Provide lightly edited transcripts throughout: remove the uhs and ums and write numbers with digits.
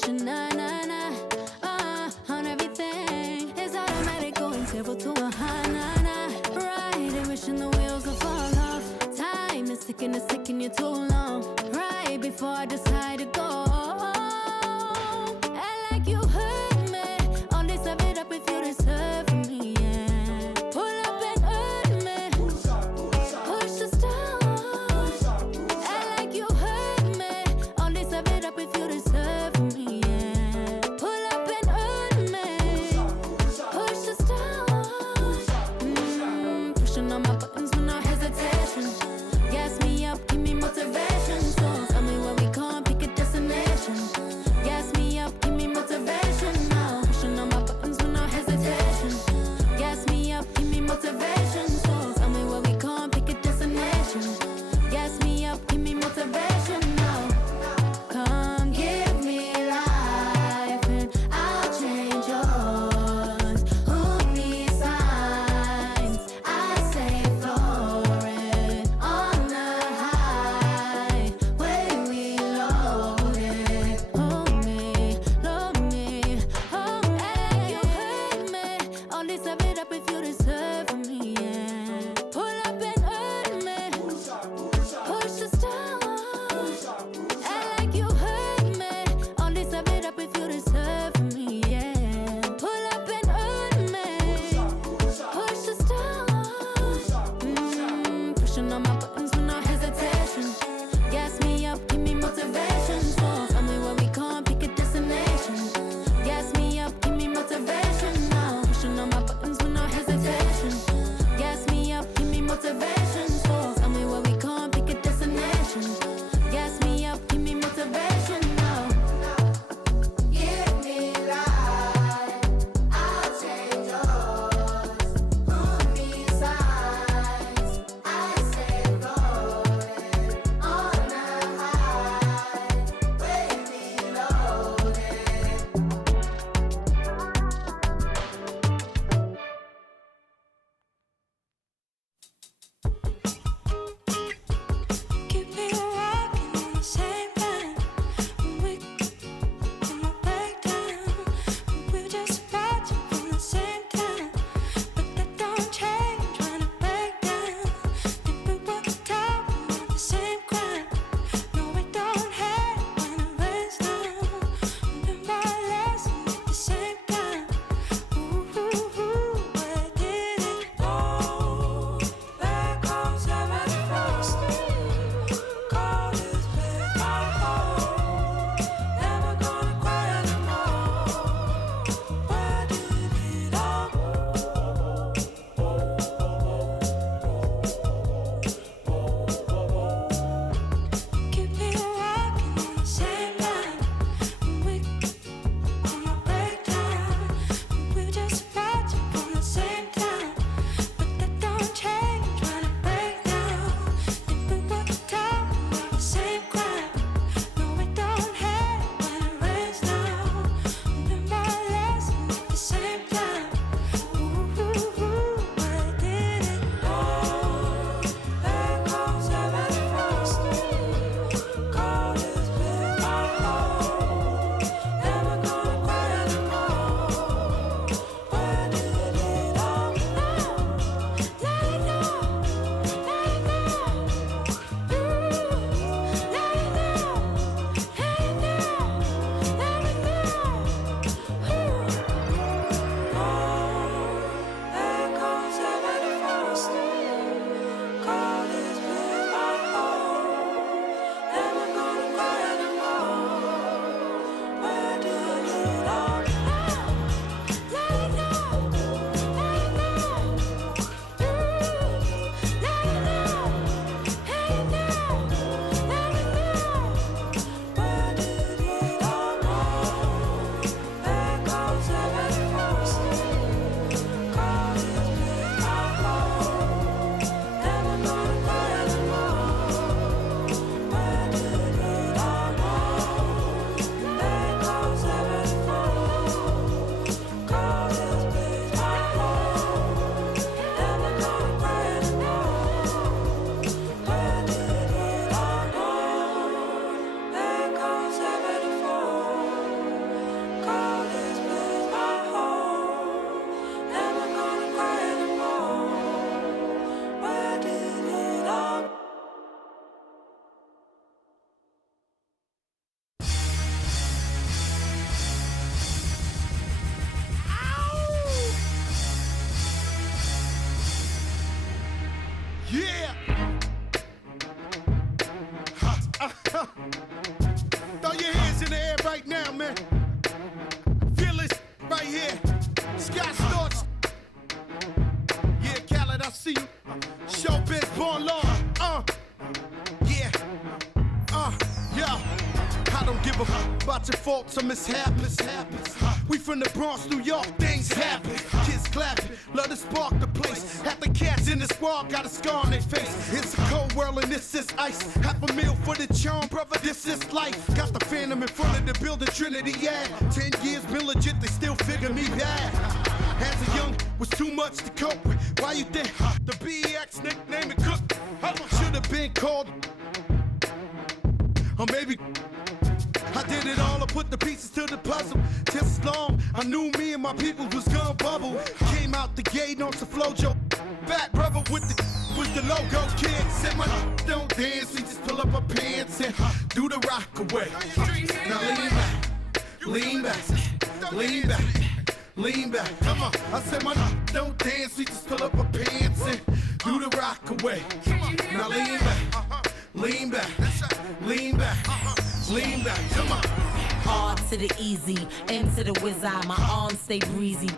conversation, nah, nah, nah. On everything, it's automatic, going 0 to a high, nah, nah. Right, and wishing the wheels will fall off. Time is ticking, it's taking you too long. Right before I decide to go. Act like you heard me. Only serve it up if you deserve from me, yeah. Pull up and hurt me. Push the start. Act like you heard me. Only serve it up if you deserve from me, yeah. Pull up and hurt me. Push the start. Pushing on my buttons with no hesitation. Gas me up, give me motivation. So tell me where we going, pick a destination. word. Fearless, right here. Scott Storch. Yeah, Khaled, I see you. Showbiz, born law. Yeah. Yeah. I don't give a fuck about your faults or mishaps. We from the Bronx, New York, things happen. Kids clapping, love to spark the place. Half the cats in the squad got a scar on their face. It's a cold world and this is ice. Half a meal for the charm, brother, this is life. Got the Phantom in front of the building, Trinity, yeah. 10 years been legit, they still figure me bad. As a young, was too much to cope with. Why you think the BX nickname it Cook? Should have been called, or maybe I did it all, I put the pieces to the puzzle. Just as long I knew me and my people was gonna bubble. Came out the gate on some flojo. Back brother with the logo kid. Said my don't dance, we just pull up our pants and do the rock away. Now lean back, lean back, lean back. Come on, I said my don't dance, we just pull up our pants and do the rock away. Now lean back, lean back, lean back. Lean back, come on. R to the easy, M to the whiz eye. My arms stay breezy,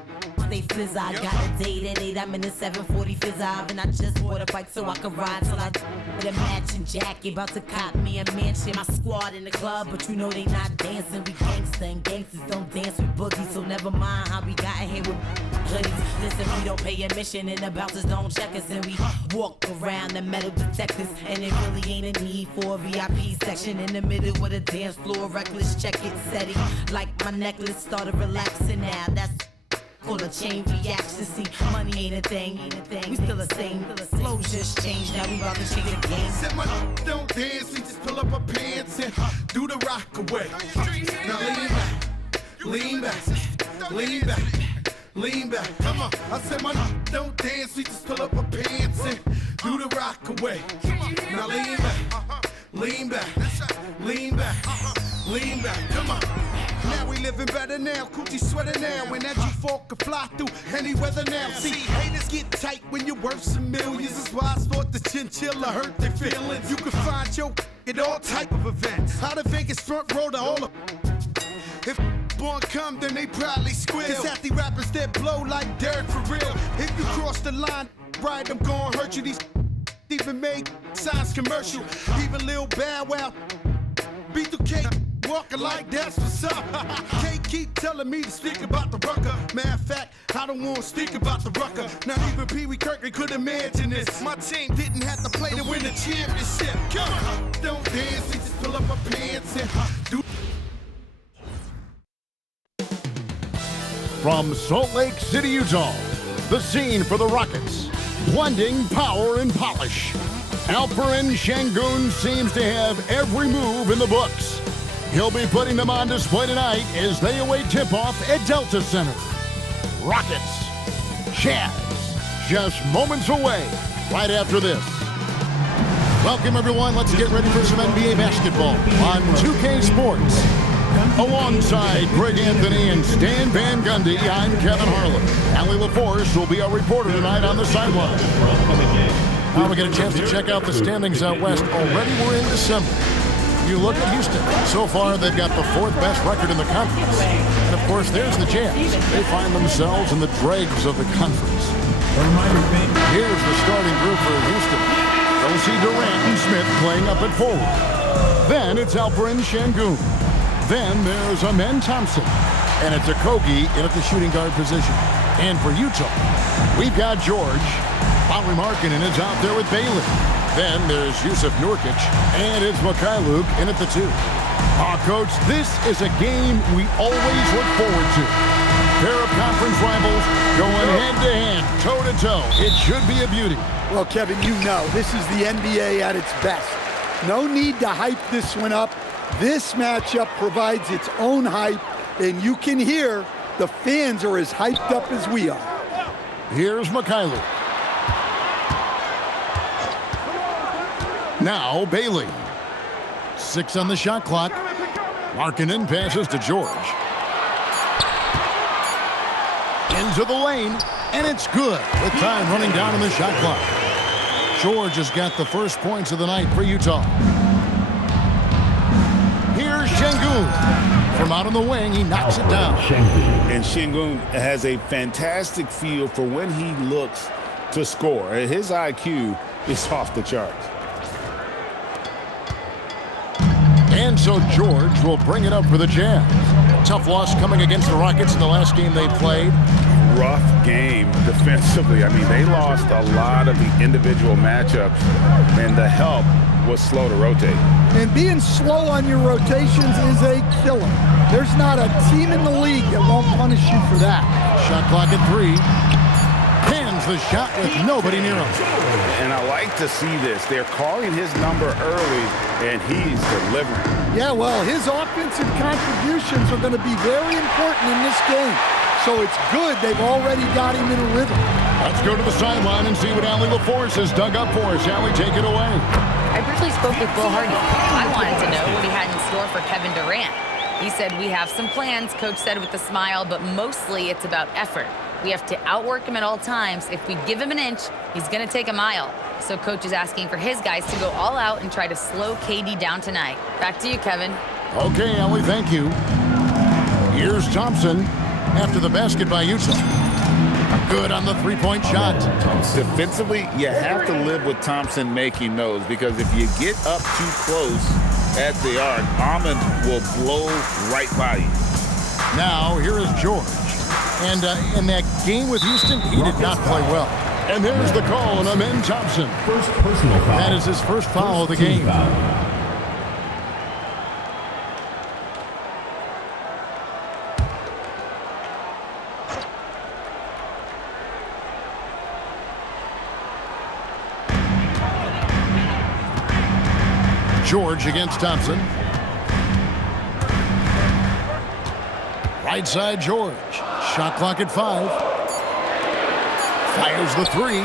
they fizz. I got a date at 8, I'm in the 740 fizz eye. And I just bought a bike so I can ride till I with a matching jacket. About to cop me a mansion. My squad in the club, but you know they not dancing. We gangsta and gangsters don't dance with boogies. So never mind how we got in here with hoodies. Listen, we don't pay admission and the bouncers don't check us. And we walk around the metal detectors. And it really ain't a need for a VIP section in the middle of the dance floor. Reckless, check it, setting. Like my necklace started relaxing now. That's called a chain reaction. See, money ain't a thing. We still the same. Flow just changed. Now we about to change the game. Said my don't dance, we just pull up our pants and do the rock away. Now lean back, lean back, lean back. Come on, I said my don't dance, we just pull up our pants and do the rock away. Now lean back, lean back, lean back, lean back. Come on. Now we living better now, coochie sweater now. And that G4 can fly through any weather now. See, haters get tight when you're worth some millions. That's why I thought the chinchilla hurt their feelings. You can find your at all type of events. Out of Vegas front row to all of. If born come, then they probably squeal. Cause half the rappers that blow like Derek for real. If you cross the line, right, I'm gonna hurt you. These even made signs commercial. Even Lil Bow Wow beat the cake. Walking like that's what's up. Can't keep telling me to speak about the rucker. Matter of fact, I don't want to speak about the rucker. Not even Pee Wee Kirkland could imagine this. My team didn't have to play to win the championship. Come on, don't dance, we just pull up our pants and do. From Salt Lake City, Utah, the scene for the Rockets, blending power and polish. Alperen Sengun seems to have every move in the books. He'll be putting them on display tonight as they await tip-off at Delta Center. Rockets, Jazz, just moments away right after this. Welcome, everyone. Let's get ready for some NBA basketball on 2K Sports. Alongside Greg Anthony and Stan Van Gundy, I'm Kevin Harlan. Allie LaForce will be our reporter tonight on the sideline. Now we get a chance to check out the standings out west. Already we're in December. You look at Houston. So far, they've got the 4th best record in the conference. And, of course, there's the Jazz. They find themselves in the dregs of the conference. Here's the starting group for Houston. You'll see Durant and Smith playing up at forward. Then it's Alperen Sengun. Then there's Amen Thompson. And it's Okogie in at the shooting guard position. And for Utah, we've got George. Markkanen is out there with Bailey. Then there's Yusuf Nurkic, and it's Markkanen in at the 2. Coach, this is a game we always look forward to. Pair of conference rivals going hand-to-hand, toe-to-toe. It should be a beauty. Well, Kevin, you know, this is the NBA at its best. No need to hype this one up. This matchup provides its own hype, and you can hear the fans are as hyped up as we are. Here's Markkanen. Now Bailey. 6 on the shot clock. Markkanen passes to George. Into the lane, and it's good with time running down on the shot clock. George has got the first points of the night for Utah. Here's Sengun from out on the wing. He knocks it down. And Sengun has a fantastic feel for when he looks to score. His IQ is off the charts. And so George will bring it up for the Jazz. Tough loss coming against the Rockets in the last game they played. Rough game defensively. I mean, they lost a lot of the individual matchups, and the help was slow to rotate. And being slow on your rotations is a killer. There's not a team in the league that won't punish you for that. Shot clock at 3. Hands the shot with nobody near him. And I like to see this. They're calling his number early, and he's delivering. Yeah, well, his offensive contributions are going to be very important in this game. So it's good they've already got him in a rhythm. Let's go to the sideline and see what Allie LaForce has dug up for us. Allie, take it away. I briefly spoke with Will Hardy. I wanted to know what he had in store for Kevin Durant. He said, "We have some plans," Coach said with a smile, "but mostly it's about effort. We have to outwork him at all times. If we give him an inch, he's going to take a mile." So Coach is asking for his guys to go all out and try to slow KD down tonight. Back to you, Kevin. Okay, Allie, thank you. Here's Thompson after the basket by Utah. Good on the three-point shot. Defensively, you have to live with Thompson making those, because if you get up too close at the arc, Ahmed will blow right by you. Now, here is George. And in that game with Houston, he did not play well. And there's the call on Amen Thompson. First personal foul. That is his first foul of the game. George against Thompson. Right side, George. Shot clock at 5. Fires the 3.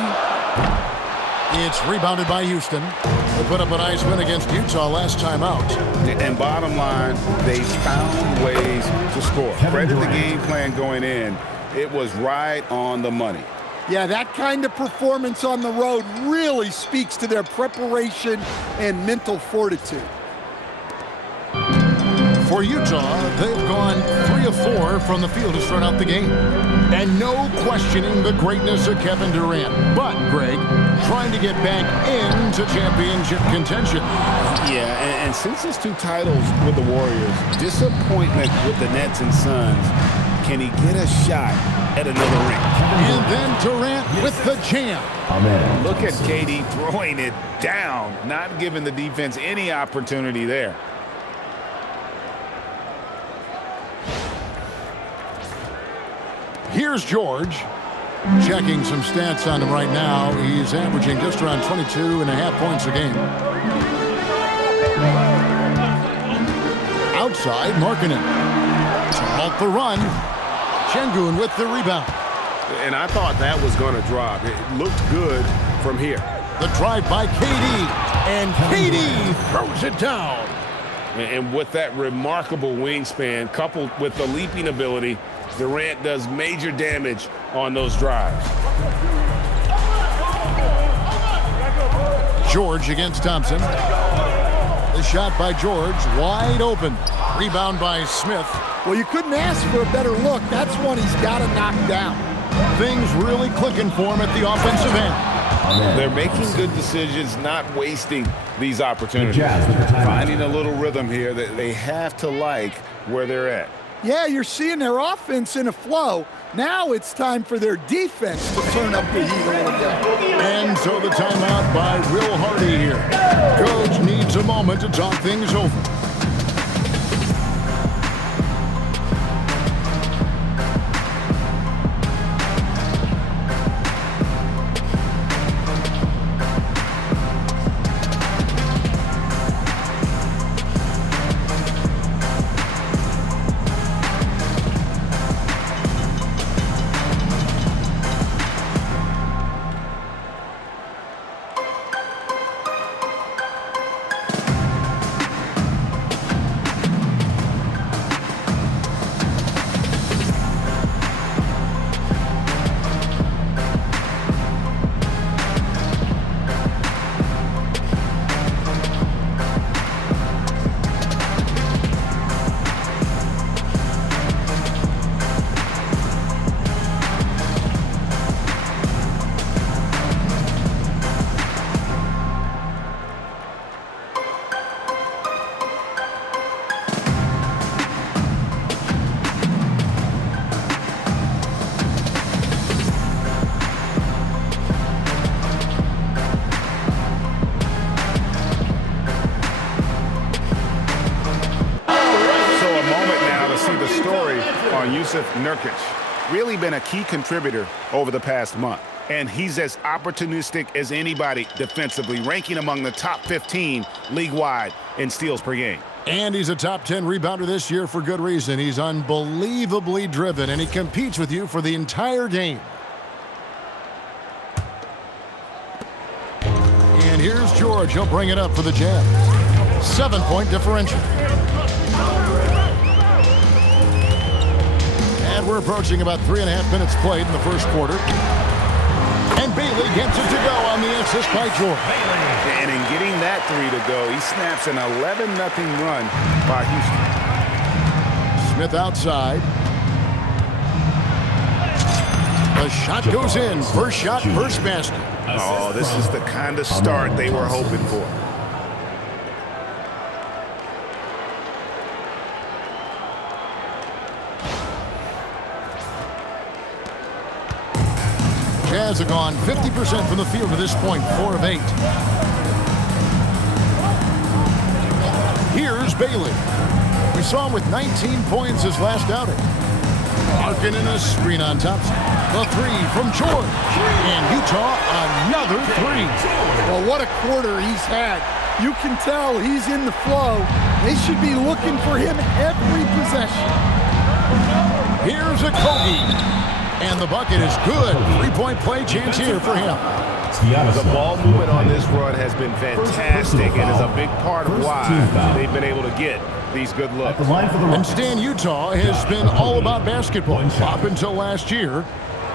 It's rebounded by Houston. They put up a nice win against Utah last time out. And bottom line, they found ways to score. Credit the game plan going in. It was right on the money. Yeah, that kind of performance on the road really speaks to their preparation and mental fortitude. For Utah, they've gone 3 of 4 from the field to start out the game. And no questioning the greatness of Kevin Durant. But, Greg, trying to get back into championship contention. Yeah, and since his 2 titles with the Warriors, disappointment with the Nets and Suns, can he get a shot at another ring? And then Durant with the jam. Amen. Look at KD throwing it down, not giving the defense any opportunity there. Here's George. Checking some stats on him right now. He's averaging just around 22.5 points a game. Outside, Markkanen. To halt the run. Sengun with the rebound. And I thought that was going to drop. It looked good from here. The drive by KD. And KD throws it down. And with that remarkable wingspan, coupled with the leaping ability, Durant does major damage on those drives. George against Thompson. The shot by George, wide open. Rebound by Smith. Well, you couldn't ask for a better look. That's one he's got to knock down. Things really clicking for him at the offensive end. They're making good decisions, not wasting these opportunities. Finding a little rhythm here that they have to like where they're at. Yeah, you're seeing their offense in a flow. Now it's time for their defense to turn up the heat a little bit. And so the timeout by Will Hardy here. Coach needs a moment to talk things over. on Yusuf Nurkic. Really been a key contributor over the past month. And he's as opportunistic as anybody defensively, ranking among the top 15 league-wide in steals per game. And he's a top 10 rebounder this year for good reason. He's unbelievably driven, and he competes with you for the entire game. And here's George. He'll bring it up for the Jazz. 7-point differential. And we're approaching about 3.5 minutes played in the first quarter. And Bailey gets it to go on the assist by George. And in getting that three to go, he snaps an 11-0 run by Houston. Smith outside. The shot goes in. First shot, first basket. Oh, this is the kind of start they were hoping for. Jazz have gone 50% from the field to this point, 4 of 8. Here's Bailey. We saw him with 19 points his last outing. Markkanen a screen on Thompson. The three from George. And Utah, another three. Well, what a quarter he's had. You can tell he's in the flow. They should be looking for him every possession. Here's a Kogi. And the bucket is good. 3-point play chance here for him. The ball movement on this run has been fantastic and is a big part of why they've been able to get these good looks. And Stan, Utah has been all about basketball up until last year.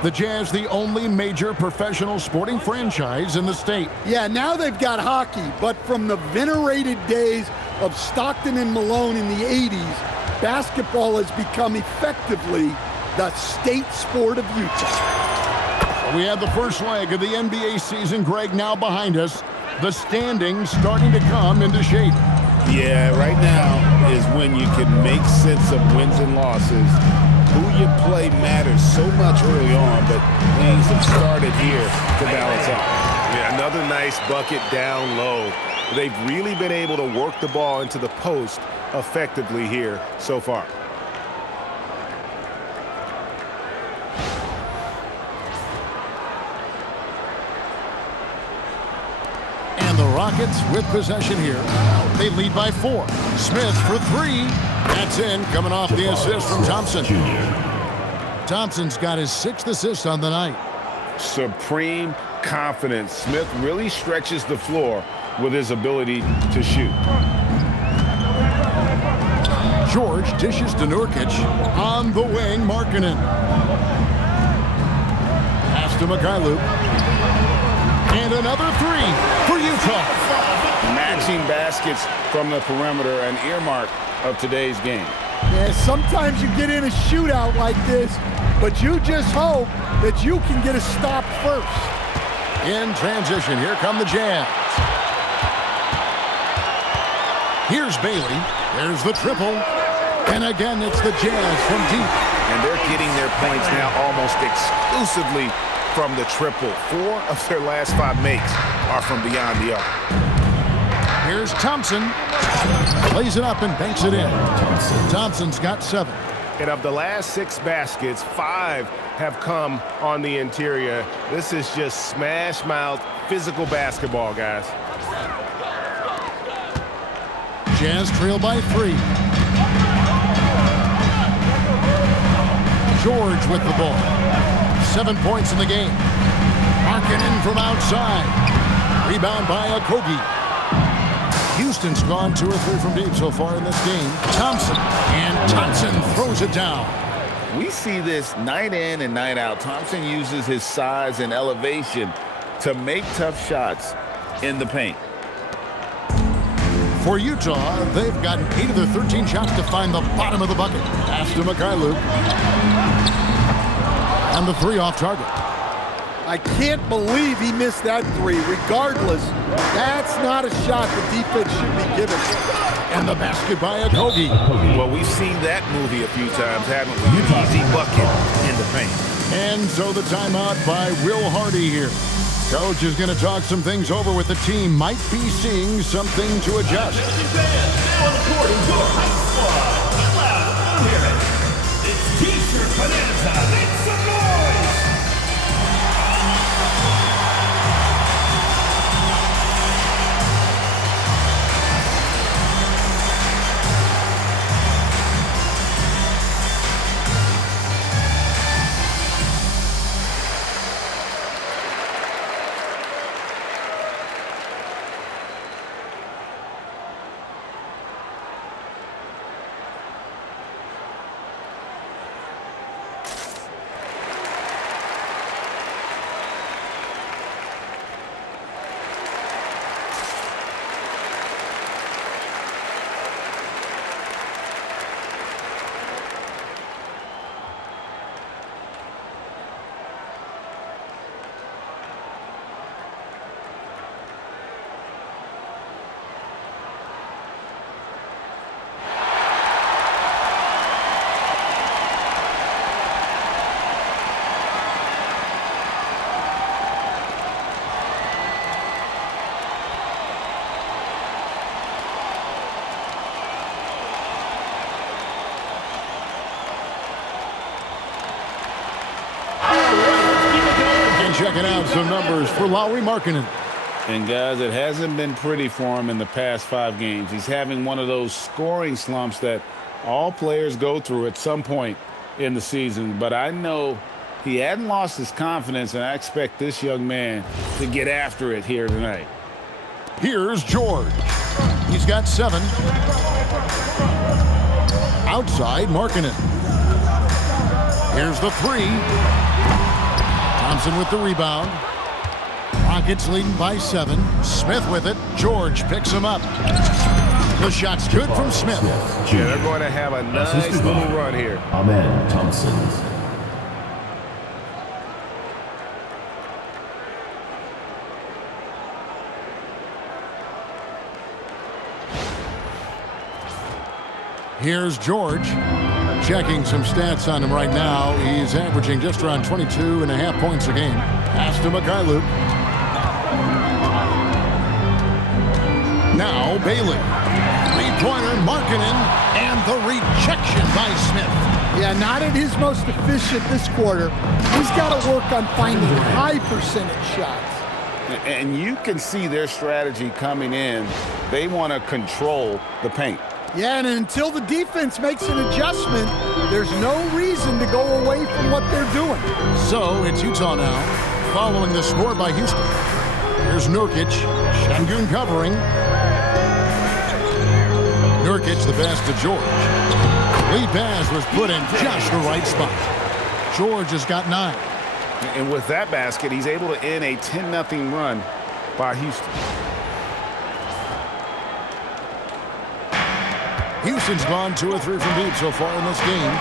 The Jazz, the only major professional sporting franchise in the state. Yeah, now they've got hockey, but from the venerated days of Stockton and Malone in the 80s, basketball has become effectively the state sport of Utah. We have the first leg of the NBA season, Greg, now behind us. The standings starting to come into shape. Yeah, right now is when you can make sense of wins and losses. Who you play matters so much early on, but things have started here to balance out. Yeah, another nice bucket down low. They've really been able to work the ball into the post effectively here so far. And the Rockets with possession here. They lead by 4. Smith for 3. That's in, coming off the assist from Thompson. Thompson's got his 6th assist on the night. Supreme confidence. Smith really stretches the floor with his ability to shoot. George dishes to Nurkic. On the wing, Markkanen. Pass to Mikhailuk. And another 3 for Utah. Matching baskets from the perimeter, an earmark of today's game. Yeah, sometimes you get in a shootout like this, but you just hope that you can get a stop first. In transition, here come the Jazz. Here's Bailey. There's the triple. And again, it's the Jazz from deep. And they're getting their points now almost exclusively from the triple. 4 of their last 5 makes are from beyond the arc. Here's Thompson. Plays it up and banks it in. Thompson's got 7. And of the last 6 baskets, 5 have come on the interior. This is just smash-mouth physical basketball, guys. Jazz trail by 3. George with the ball. 7 points in the game. Markkanen from outside. Rebound by Okogie. Houston's gone 2 or 3 from deep so far in this game. Thompson. And Thompson throws it down. We see this night in and night out. Thompson uses his size and elevation to make tough shots in the paint. For Utah, they've gotten 8 of their 13 shots to find the bottom of the bucket. Pass to Mikhailuk. And the 3 off target. I can't believe he missed that 3. Regardless, that's not a shot the defense should be given. And the basket by Okogie. Well, we've seen that movie a few times, haven't we? Easy bucket in the paint. And so the timeout by Will Hardy here. Coach is going to talk some things over with the team. Might be seeing something to adjust. Now on the court is your high squad. Get loud, I'm hearing. It's Bonanza. Make some noise! Checking out some numbers for Lauri Markkanen. And guys, it hasn't been pretty for him in the past 5 games. He's having one of those scoring slumps that all players go through at some point in the season. But I know he hadn't lost his confidence, and I expect this young man to get after it here tonight. Here's George. He's got 7. Outside, Markkanen. Here's the 3. Thompson with the rebound. Rockets leading by 7. Smith with it. George picks him up. The shot's good from Smith. Yeah, they're going to have a nice little run here. Amen, Thompson. Here's George. Checking some stats on him right now. He's averaging just around 22.5 points a game. Pass to Markkanen. Now Bailey. Three-pointer Markkanen, and the rejection by Smith. Yeah, not at his most efficient this quarter. He's got to work on finding high percentage shots. And you can see their strategy coming in. They want to control the paint. Yeah, and until the defense makes an adjustment, there's no reason to go away from what they're doing. So it's Utah now, following the score by Houston. Here's Nurkic, Şengün covering. Nurkic the pass to George. Lead pass was put in just the right spot. George has got 9. And with that basket, he's able to end a 10-0 run by Houston. Houston's gone 2 or 3 from deep so far in this game.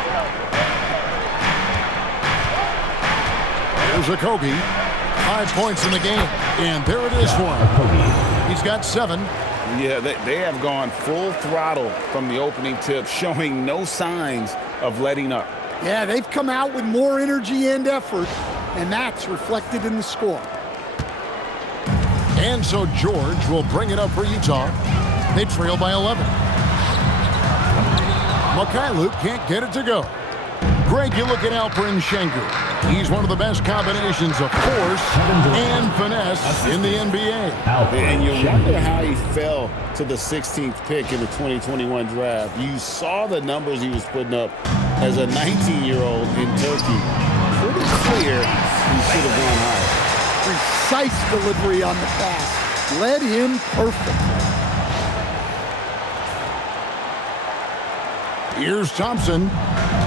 There's Okogie. 5 points in the game. And there it is for him. He's got 7. Yeah, they have gone full throttle from the opening tip, showing no signs of letting up. Yeah, they've come out with more energy and effort, and that's reflected in the score. And so George will bring it up for Utah. They trail by 11. Markkanen can't get it to go. Greg, you look at Alperen Şengün. He's one of the best combinations of force and finesse in the NBA. And you wonder how he fell to the 16th pick in the 2021 draft. You saw the numbers he was putting up as a 19-year-old in Turkey. Pretty clear he should have gone higher. Precise delivery on the pass. Led him perfect. Here's Thompson.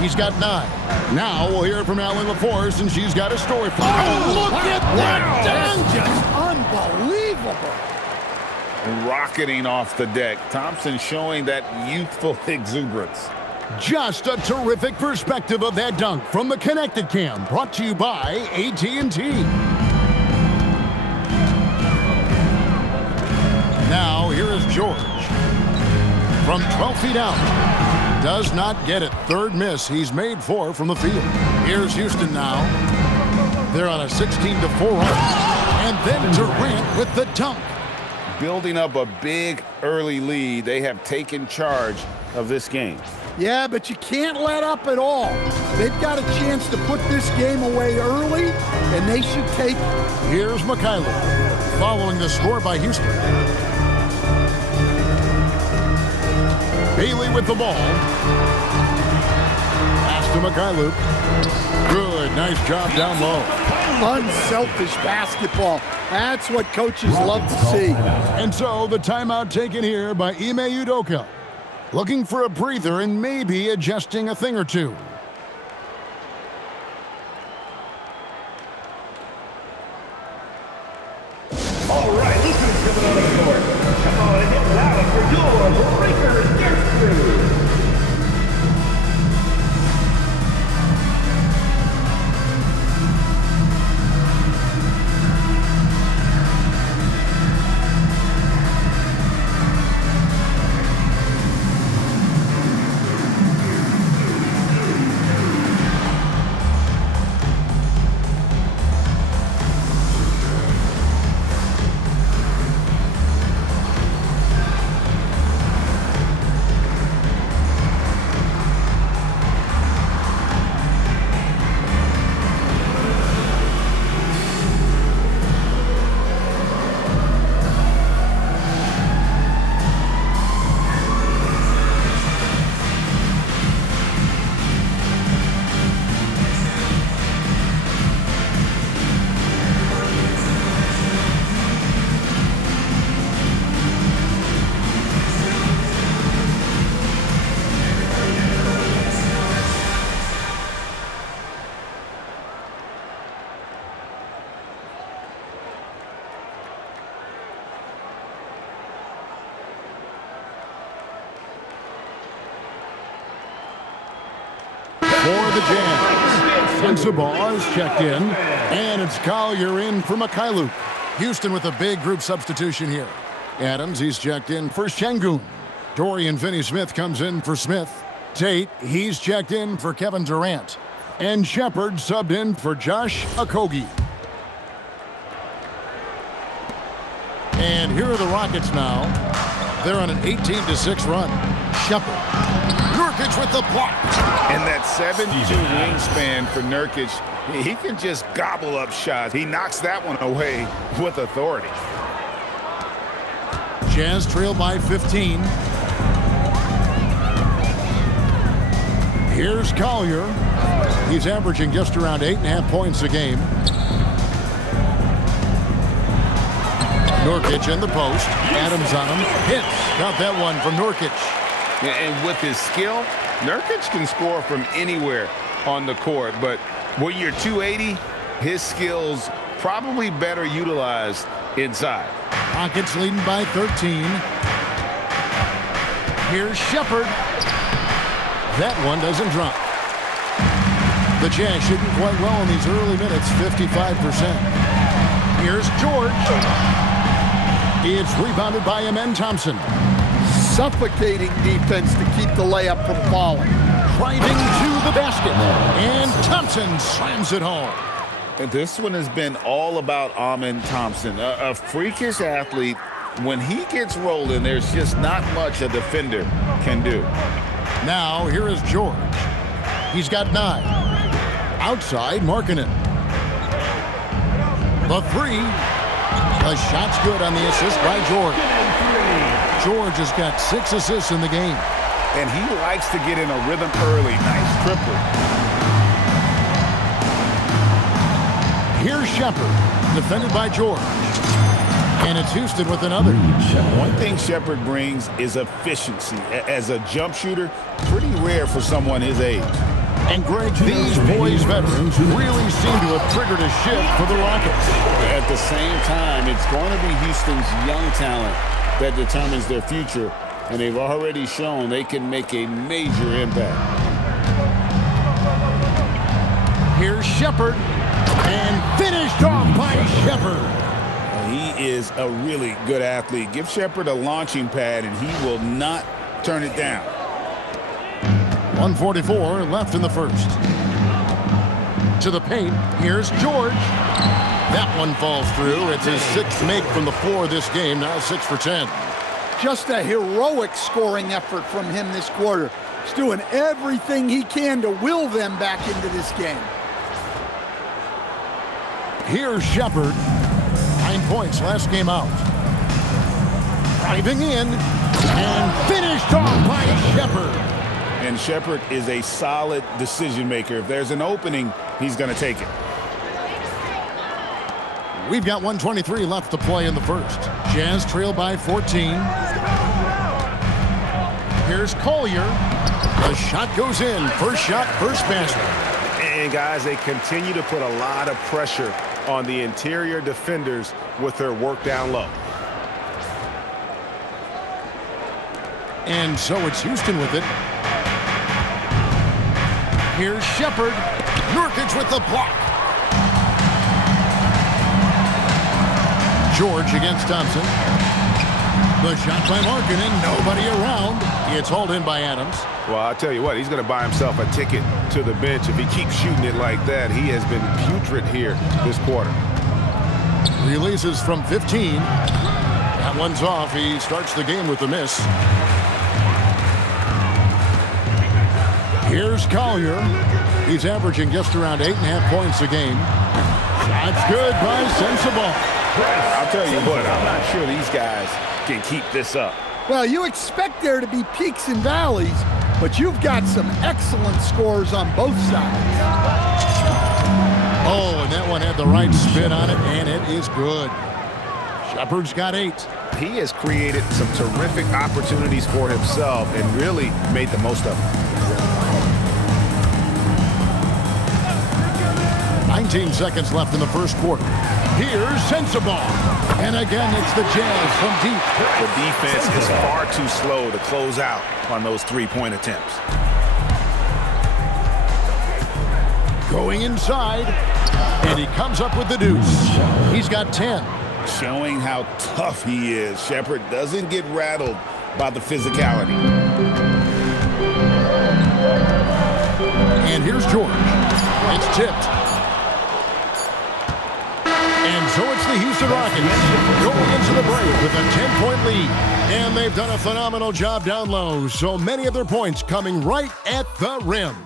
He's got 9. Now we'll hear from Allie LaForce, and she's got a story for us. Oh, look at that dunk! Just unbelievable. Rocketing off the deck. Thompson showing that youthful exuberance. Just a terrific perspective of that dunk from the Connected Cam, brought to you by AT&T. Now here is George. From 12 feet out. Does not get it. 3rd miss. He's made 4 from the field. Here's Houston now. They're on a 16-4 run. And then Durant with the dunk. Building up a big early lead. They have taken charge of this game. Yeah, but you can't let up at all. They've got a chance to put this game away early, and they should take it. Here's Markkanen following the score by Houston. Bailey with the ball. Pass to Markkanen. Good, nice job down low. Unselfish basketball. That's what coaches love to see. And so the timeout taken here by Ime Udoka. Looking for a breather and maybe adjusting a thing or two. All right, listen coming on the court. Come on and get loud for your Breakers Dance Crew. For the Jazz, Sensabaugh is checked in, and it's Collier in for Markkanen. Houston with a big group substitution here. Adams, he's checked in for Sengun. Dorian Finney-Smith comes in for Smith. Tate, he's checked in for Kevin Durant. And Shepard subbed in for Josh Okogie. And here are the Rockets now. They're on an 18-6 run. Shepard. Nurkic with the block. And that 7'2" wingspan for Nurkic, he can just gobble up shots. He knocks that one away with authority. Jazz trail by 15. Here's Collier. He's averaging just around 8.5 points a game. Nurkic in the post. Adams on him. Hits. Got that one from Nurkic. And with his skill, Nurkic can score from anywhere on the court. But when you're 280, his skills probably better utilized inside. Rockets leading by 13. Here's Shepard. That one doesn't drop. The Jazz shooting quite well in these early minutes, 55%. Here's George. It's rebounded by Amen Thompson. Suffocating defense to keep the layup from falling. Driving to the basket. And Thompson slams it home. And this one has been all about Amen Thompson, a freakish athlete. When he gets rolling, there's just not much a defender can do. Now, here is George. He's got 9. Outside, Markkanen. The 3. The shot's good on the assist by George. George has got 6 assists in the game. And he likes to get in a rhythm early. Nice triple. Here's Shepard, defended by George. And it's Houston with another. One thing Shepard brings is efficiency. As a jump shooter, pretty rare for someone his age. And Greg, these boys veterans really seem to have triggered a shift for the Rockets. At the same time, it's going to be Houston's young talent that determines their future, and they've already shown they can make a major impact. Here's Shepard, and finished off by Shepard. He is a really good athlete. Give Shepard a launching pad, and he will not turn it down. 1:44 left in the first. To the paint, here's George. That one falls through. It's his 6th make from the floor this game, now 6 for 10. Just a heroic scoring effort from him this quarter. He's doing everything he can to will them back into this game. Here's Shepard. 9 points last game out. Driving in and finished off by Shepard. And Shepard is a solid decision maker. If there's an opening, he's going to take it. We've got 1:23 left to play in the first. Jazz trail by 14. Here's Collier. The shot goes in. First shot, first basket. And guys, they continue to put a lot of pressure on the interior defenders with their work down low. And so it's Houston with it. Here's Shepard. Nurkic with the block. George against Thompson. The shot by Markkanen. Nobody around. It's hauled in by Adams. Well, I'll tell you what, he's going to buy himself a ticket to the bench. If he keeps shooting it like that, he has been putrid here this quarter. Releases from 15. That one's off. He starts the game with a miss. Here's Collier. He's averaging just around 8.5 points a game. Shot's good by Sensabaugh. I'll tell you what, I'm not sure these guys can keep this up. Well, you expect there to be peaks and valleys, but you've got some excellent scores on both sides. Oh, and that one had the right spin on it, and it is good. Shepard's got 8. He has created some terrific opportunities for himself and really made the most of them. 19 seconds left in the first quarter. Here's Sensabaugh. And again, it's the Jazz from deep. The defense is far too slow to close out on those three-point attempts. Going inside, and he comes up with the deuce. He's got 10. Showing how tough he is. Shepard doesn't get rattled by the physicality. And here's George. It's tipped. And so it's the Houston Rockets going into the break with a 10-point lead. And they've done a phenomenal job down low, so many of their points coming right at the rim.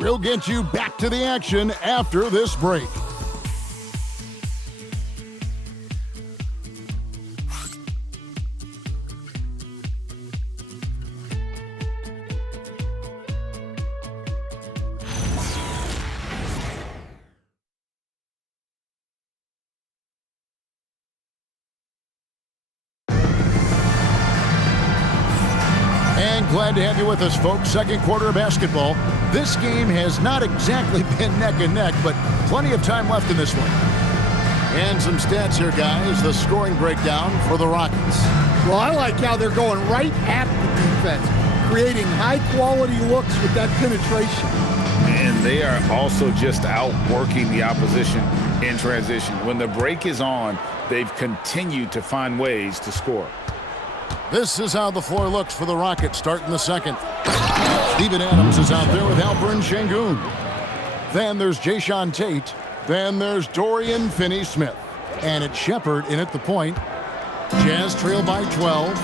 We'll get you back to the action after this break. Glad to have you with us, folks. Second quarter of basketball. This game has not exactly been neck and neck, but plenty of time left in this one. And some stats here, guys. The scoring breakdown for the Rockets. Well, I like how they're going right at the defense, creating high-quality looks with that penetration. And they are also just outworking the opposition in transition. When the break is on, they've continued to find ways to score. This is how the floor looks for the Rockets starting the second. Steven Adams is out there with Alperen Sengun. Then there's Jayshawn Tate. Then there's Dorian Finney-Smith. And it's Shepard in at the point. Jazz trail by 12.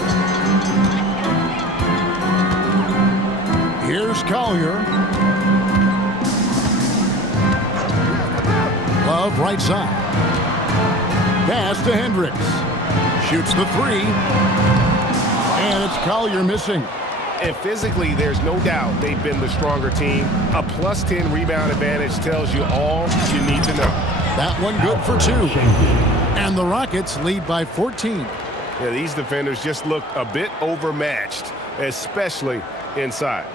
Here's Collier. Love right side. Pass to Hendricks. Shoots the three. And it's Collier missing. And physically, there's no doubt they've been the stronger team. A plus 10 rebound advantage tells you all you need to know. That one good for 2. And the Rockets lead by 14. Yeah, these defenders just look a bit overmatched, especially inside.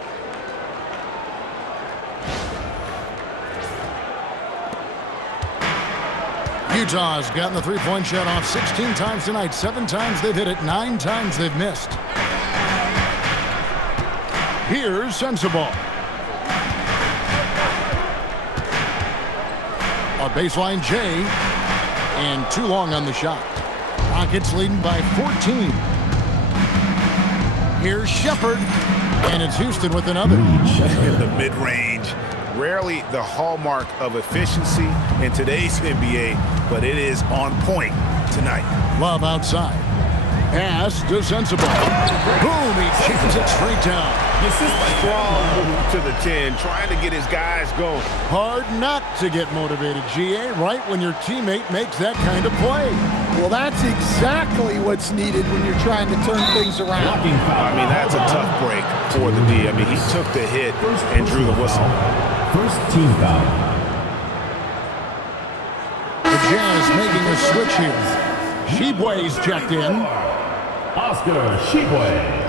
Utah's gotten the three-point shot off 16 times tonight. 7 times they've hit it, 9 times they've missed. Here's Sensabaugh. A baseline J, and too long on the shot. Rockets leading by 14. Here's Shepard, and it's Houston with another. In the mid-range. Rarely the hallmark of efficiency in today's NBA, but it is on point tonight. Love outside. Pass to Sensible. Boom, he chips it straight down. This is a strong move to the 10, trying to get his guys going. Hard not to get motivated, GA, right when your teammate makes that kind of play. Well, that's exactly what's needed when you're trying to turn things around. I mean, that's a tough break for the D. I mean, he took the hit and drew the whistle. First team foul. The Jazz making a switch here. Sheboy's checked in. Oscar Sheboy.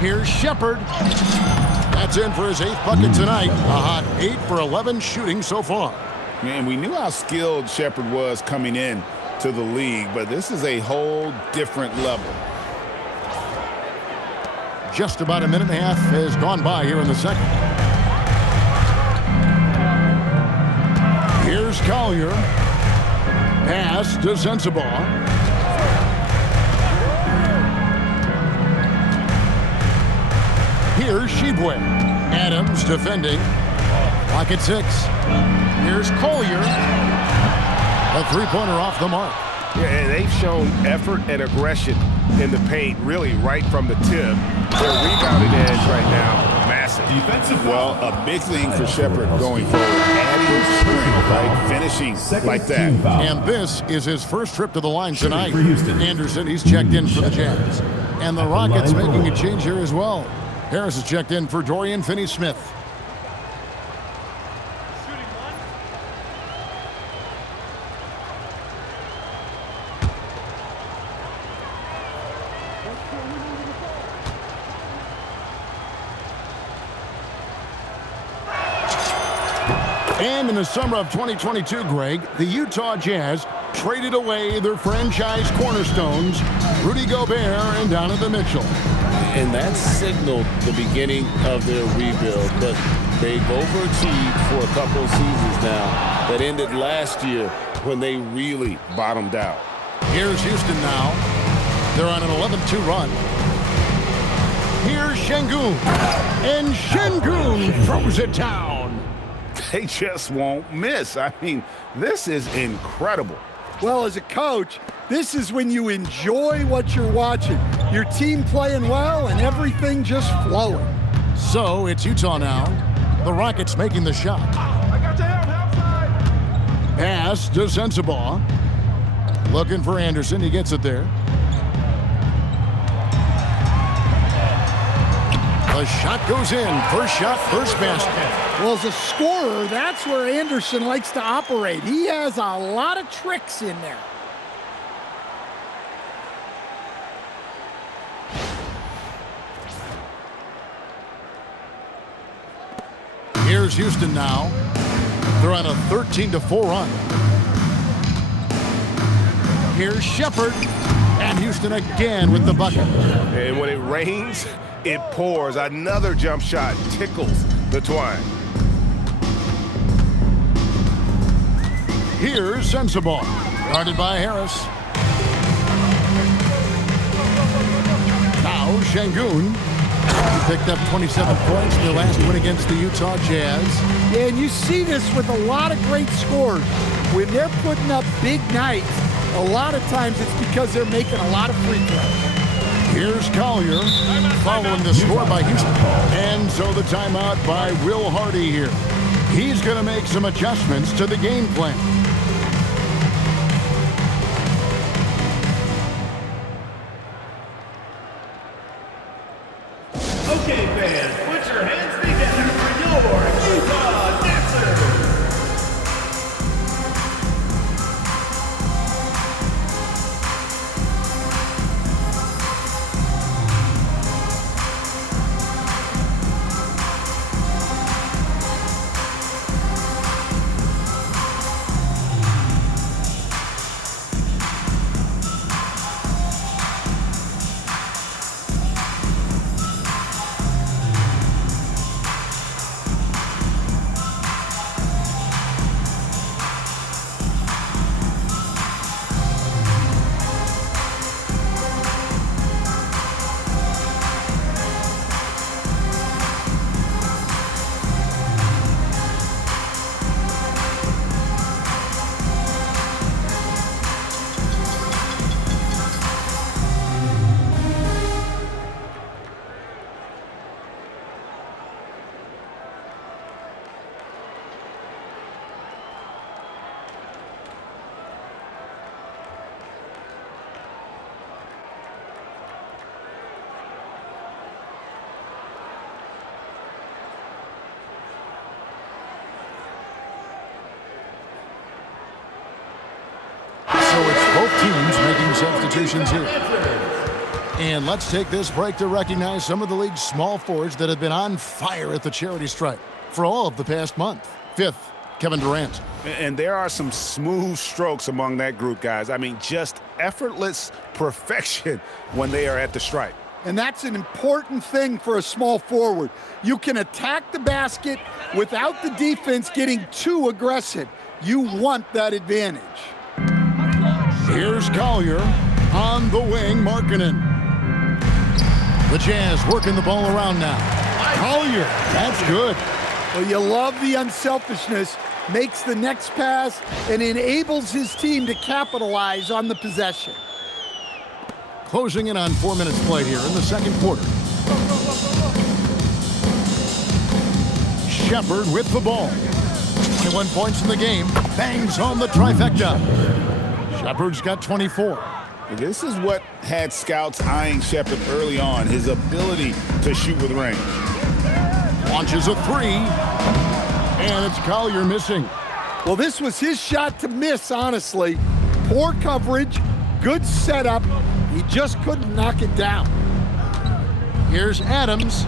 Here's Shepard. That's in for his 8th bucket tonight. A hot 8 for 11 shooting so far. Man, we knew how skilled Shepard was coming in to the league, but this is a whole different level. Just about a minute and a half has gone by here in the second. Here's Collier. Pass to Sensabaugh. Here's Sheboy. Adams defending. Clock at 6. Here's Collier. A three-pointer off the mark. Yeah, and they've shown effort and aggression in the paint, really right from the tip. Their rebounding edge right now, massive. Defensive Well, a big thing for Shepard going forward, adding strength, right? Finishing like that. And this is his first trip to the line tonight. for Houston. Anderson, he's checked in for the Jazz. And the Rockets making a change here as well. Harris is checked in for Dorian Finney-Smith. And in the summer of 2022, Greg, the Utah Jazz traded away their franchise cornerstones, Rudy Gobert and Donovan Mitchell. And that signaled the beginning of their rebuild, but they've overachieved for a couple of seasons now that ended last year when they really bottomed out. Here's Houston now. They're on an 11-2 run. Here's Şengün. And Şengün throws it down. They just won't miss. I mean, this is incredible. Well, as a coach, this is when you enjoy what you're watching. Your team playing well and everything just flowing. So it's Utah now. The Rockets making the shot. Pass to Sensabaugh. Looking for Anderson. He gets it there. The shot goes in. First shot, first basket. Well, as a scorer, that's where Anderson likes to operate. He has a lot of tricks in there. Here's Houston now. They're on a 13-4 run. Here's Shepard. And Houston again with the bucket. And when it rains, it pours. Another jump shot tickles the twine. Here's Sensabaugh. Guarded by Harris. Now Şengün. He picked up 27 points in their last win against the Utah Jazz. Yeah, and you see this with a lot of great scores. When they're putting up big nights, a lot of times it's because they're making a lot of free throws. Here's Collier following the score by Houston. And so the timeout by Will Hardy here. He's going to make some adjustments to the game plan. Okay, fans, put your hands together for your Utah dancers. substitutions here. And let's take this break to recognize some of the league's small forwards that have been on fire at the charity stripe for all of the past month. 5th, Kevin Durant. And there are some smooth strokes among that group, guys. I mean, just effortless perfection when they are at the stripe. And that's an important thing for a small forward. You can attack the basket without the defense getting too aggressive. You want that advantage. Here's Collier on the wing, Markkanen. The Jazz working the ball around now. Collier, that's good. Well, you love the unselfishness, makes the next pass, and enables his team to capitalize on the possession. Closing in on 4 minutes played here in the second quarter. Shepard with the ball. 21 points in the game. Bangs home the trifecta. Shepard's got 24. This is what had scouts eyeing Shepard early on, his ability to shoot with range. Launches a three, and it's Collier missing. Well, this was his shot to miss, honestly. Poor coverage, good setup. He just couldn't knock it down. Here's Adams,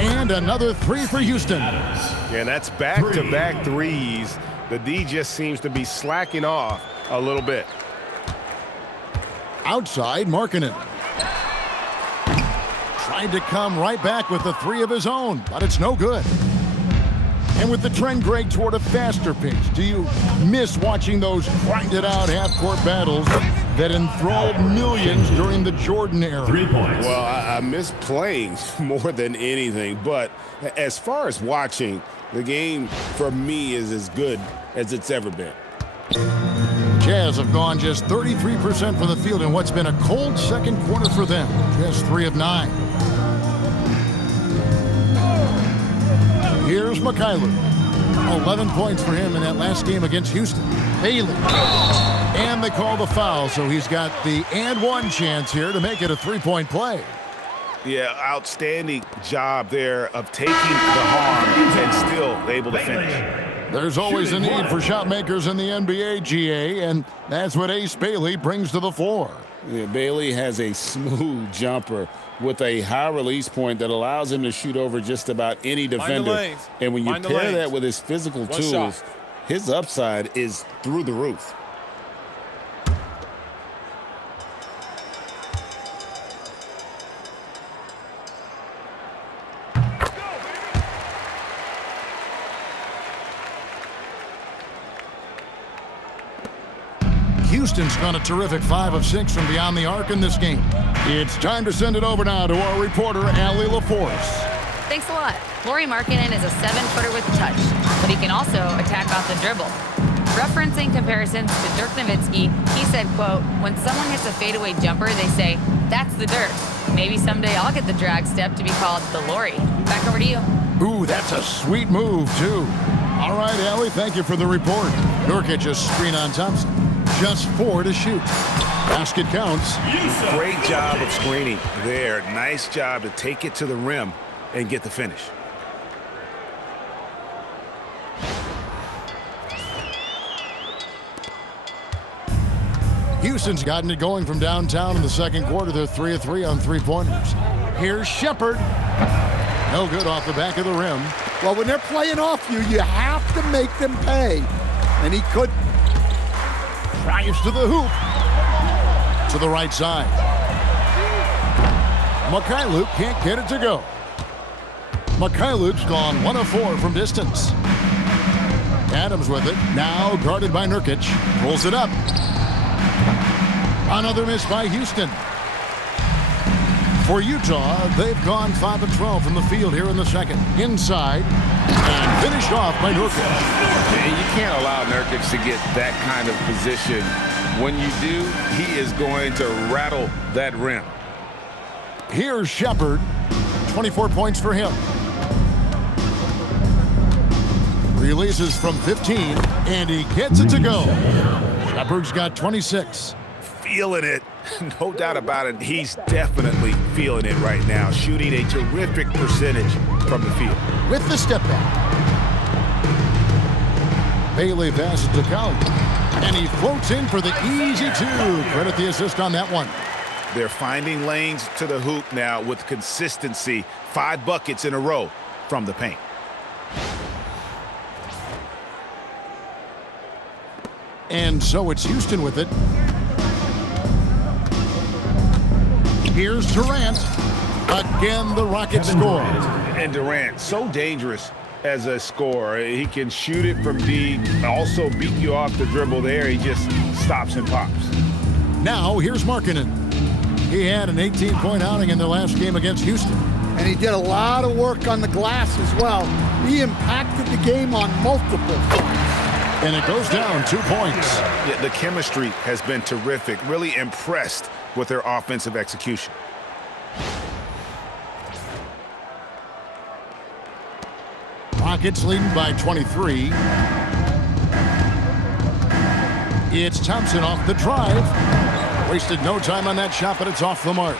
and another three for Houston. And that's back-to-back threes. The D just seems to be slacking off a little bit. Outside, Markkanen. Tried to come right back with the three of his own, but it's no good. And with the trend, Greg, toward a faster pace, do you miss watching those grinded-out half-court battles that enthralled millions during the Jordan era? 3 points. Well, I miss playing more than anything, but as far as watching, the game for me is as good as it's ever been. Jazz have gone just 33% from the field in what's been a cold second quarter for them. Just 3 of 9. Here's Markkanen. 11 points for him in that last game against Houston. Bailey. And they call the foul, so he's got the and one chance here to make it a three-point play. Yeah, outstanding job there of taking the harm and still able to finish. There's always a need for shot makers in the NBA, GA, and that's what Ace Bailey brings to the floor. Yeah, Bailey has a smooth jumper with a high release point that allows him to shoot over just about any defender. And when you pair that with his physical tools, his upside is through the roof. Houston's gone a terrific 5 of 6 from beyond the arc in this game. It's time to send it over now to our reporter, Allie LaForce. Thanks a lot. Lauri Markkanen is a 7-footer with touch, but he can also attack off the dribble. Referencing comparisons to Dirk Nowitzki, he said, quote, "When someone hits a fadeaway jumper, they say, that's the Dirk. Maybe someday I'll get the drag step to be called the Lauri." Back over to you. Ooh, that's a sweet move, too. All right, Allie, thank you for the report. Nurkic a screen on Thompson. Just 4 to shoot. Basket counts. Great job of screening there. Nice job to take it to the rim and get the finish. Houston's gotten it going from downtown in the second quarter. They're 3 of 3 on three-pointers. Here's Shepard. No good off the back of the rim. Well, when they're playing off you, you have to make them pay. And he couldn't. Drives to the hoop. To the right side. Markkanen can't get it to go. Markkanen's gone 1 of 4 from distance. Adams with it. Now guarded by Nurkic. Pulls it up. Another miss by Houston. For Utah, they've gone 5 of 12 from the field here in the second. Inside. And finished off by Nurkic. And you can't allow Nurkic to get that kind of position. When you do, he is going to rattle that rim. Here's Shepard. 24 points for him. Releases from 15, and he gets it to go. Shepard's got 26. Feeling it. No doubt about it. He's definitely feeling it right now. Shooting a terrific percentage from the field. With the step back. Bailey passes to Collier. And he floats in for the easy two. Credit the assist on that one. They're finding lanes to the hoop now with consistency. 5 buckets in a row from the paint. And so it's Houston with it. Here's Durant. Again, the Rockets score. And Durant, so dangerous as a scorer. He can shoot it from deep, also beat you off the dribble there. He just stops and pops. Now, here's Markkanen. He had an 18-point outing in their last game against Houston. And he did a lot of work on the glass as well. He impacted the game on multiple fronts. And it goes down 2 points. Yeah, the chemistry has been terrific. Really impressed with their offensive execution. Rockets leading by 23. It's Thompson off the drive. Wasted no time on that shot, but it's off the mark.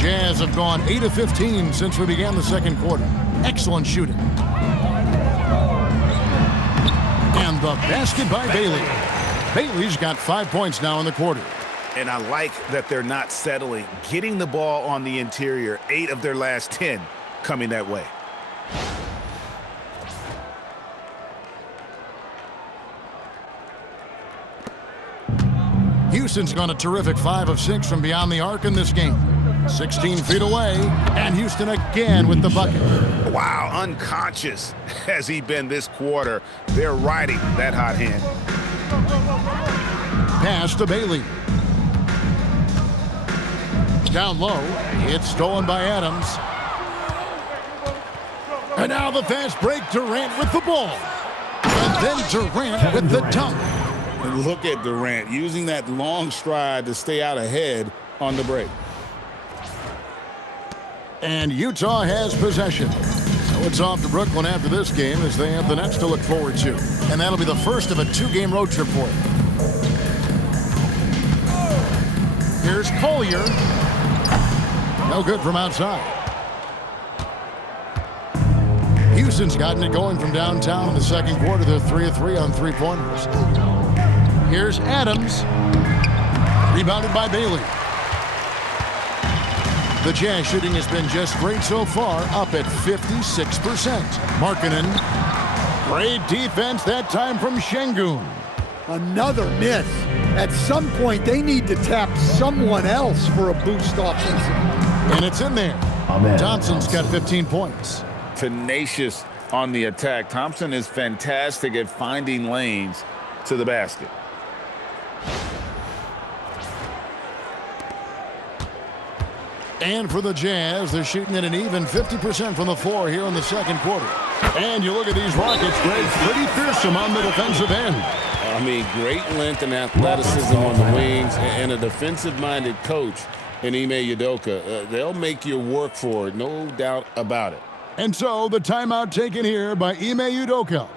Jazz have gone 8 of 15 since we began the second quarter. Excellent shooting. And the basket by Bailey. Bailey's got 5 points now in the quarter. And I like that they're not settling. Getting the ball on the interior, 8 of their last 10 coming that way. Houston's gone a terrific 5 of 6 from beyond the arc in this game. 16 feet away, and Houston again with the bucket. Wow, unconscious has he been this quarter. They're riding that hot hand. Pass to Bailey. Down low, it's stolen by Adams. And now the fast break, Durant with the ball. And then Durant with the dunk. And look at Durant using that long stride to stay out ahead on the break. And Utah has possession. So it's off to Brooklyn after this game as they have the Nets to look forward to. And that'll be the first of a 2-game road trip for them. Here's Collier. No good from outside. Houston's gotten it going from downtown in the second quarter. They're 3 of 3 on 3-pointers. Here's Adams. Rebounded by Bailey. The Jazz shooting has been just great so far, up at 56%. Markkanen. Great defense that time from Şengün. Another miss. At some point, they need to tap someone else for a boost offensively. And it's in there. Thompson's got 15 points. Tenacious on the attack. Thompson is fantastic at finding lanes to the basket. And for the Jazz, they're shooting at an even 50% from the floor here in the second quarter. And you look at these Rockets, Greg, pretty fearsome on the defensive end. I mean, great length and athleticism on the wings, and a defensive-minded coach in Ime Udoka. They'll make you work for it, no doubt about it. And so the timeout taken here by Ime Udoka.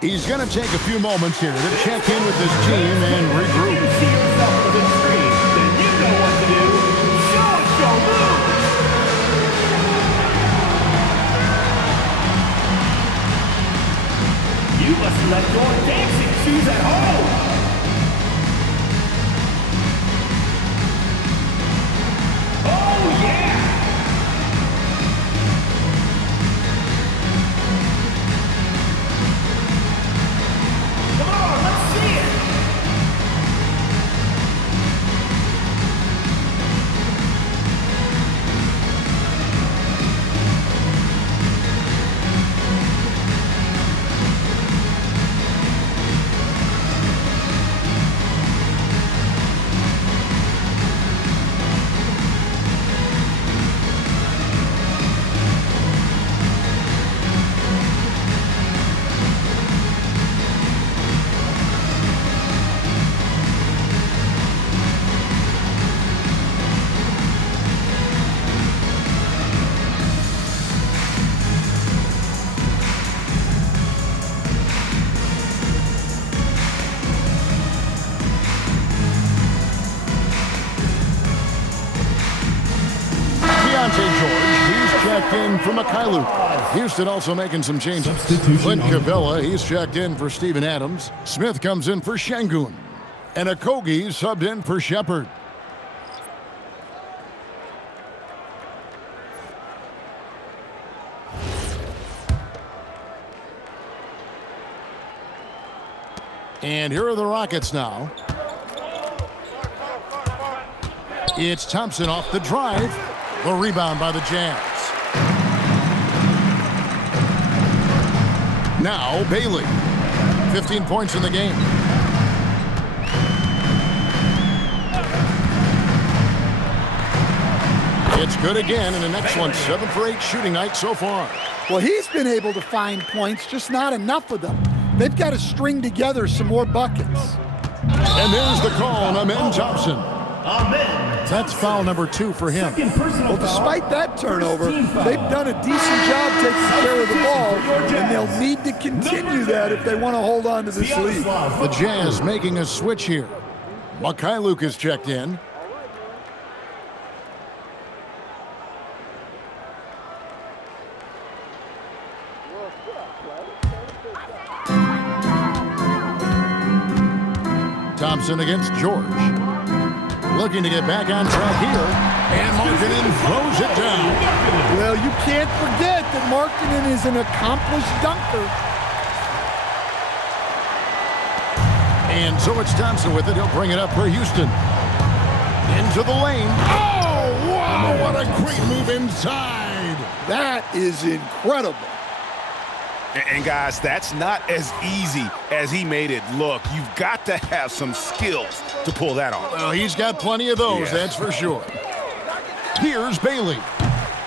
He's going to take a few moments here to check in with his team and regroup. You see yourself on the big screen, then you know what to do. Show move! You must have left your dancing shoes at home! Oh yeah! Come on, let's see it! checked in for Mikhailuk. Houston also making some changes. Clint Capella, he's checked in for Steven Adams. Smith comes in for Şengün. And Okogie subbed in for Shepard. And here are the Rockets now. It's Thompson off the drive. The rebound by the Jazz. Now Bailey. 15 points in the game. It's good again and an excellent 7 for 8 shooting night so far. Well, he's been able to find points, just not enough of them. They've got to string together some more buckets. And there's the call on Amen Thompson. That's foul number 2 for him. Well, despite that turnover, they've done a decent job taking care of the ball, and they'll need to continue that if they want to hold on to this lead. The Jazz making a switch here. Mikhailuk is checked in. Thompson against George. Looking to get back on track here. And Markkanen throws it down. Well, you can't forget that Markkanen is an accomplished dunker. And so it's Thompson with it. He'll bring it up for Houston. Into the lane. Oh, wow, what a great move inside. That is incredible. And guys, that's not as easy as he made it look. You've got to have some skills to pull that off. Well, he's got plenty of those, that's for sure. Here's Bailey.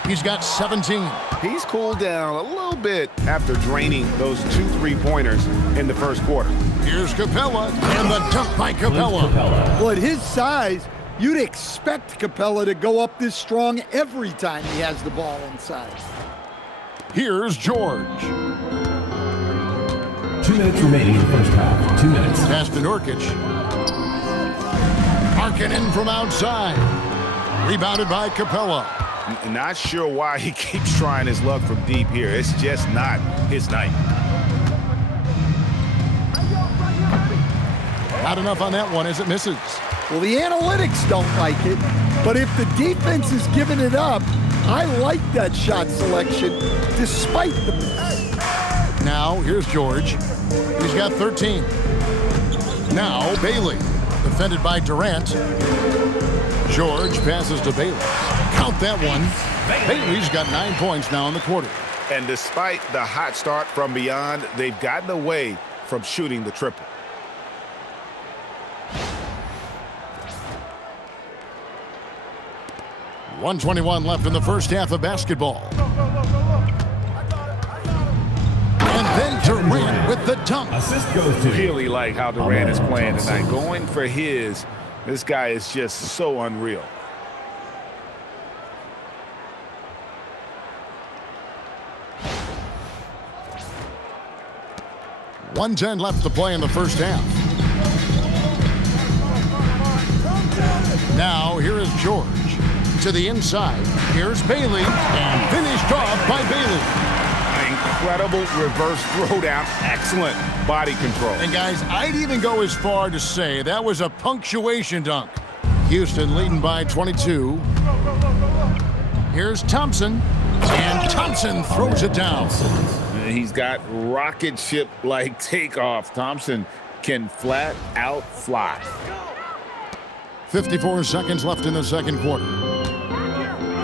He's got 17. He's cooled down a little bit after draining those 2 3-pointers in the first quarter. Here's Capella, and the dunk by Capella. Well, at his size, you'd expect Capella to go up this strong every time he has the ball inside. Here's George. 2 minutes remaining in the first half. 2 minutes. Pass to Nurkic. Markkanen from outside. Rebounded by Capella. Not sure why he keeps trying his luck from deep here. It's just not his night. Not enough on that one as it misses. Well, the analytics don't like it, but if the defense is giving it up, I like that shot selection despite the miss. Now, here's George. He's got 13. Now, Bailey. Defended by Durant. George passes to Bailey. Count that one. Bailey's got 9 points now in the quarter. And despite the hot start from beyond, they've gotten away from shooting the triple. .121 left in the first half of basketball. And then Durant with the dunk. Assist goes to. Really like how Durant is playing tonight. Going for his. This guy is just so unreal. .110 left to play in the first half. Now, here is George. To the inside. Here's Bailey. And finished off by Bailey. Incredible reverse throwdown. Excellent body control. And guys, I'd even go as far to say that was a punctuation dunk. Houston leading by 22. Here's Thompson. And Thompson throws it down. He's got rocket ship-like takeoff. Thompson can flat out fly. 54 seconds left in the second quarter.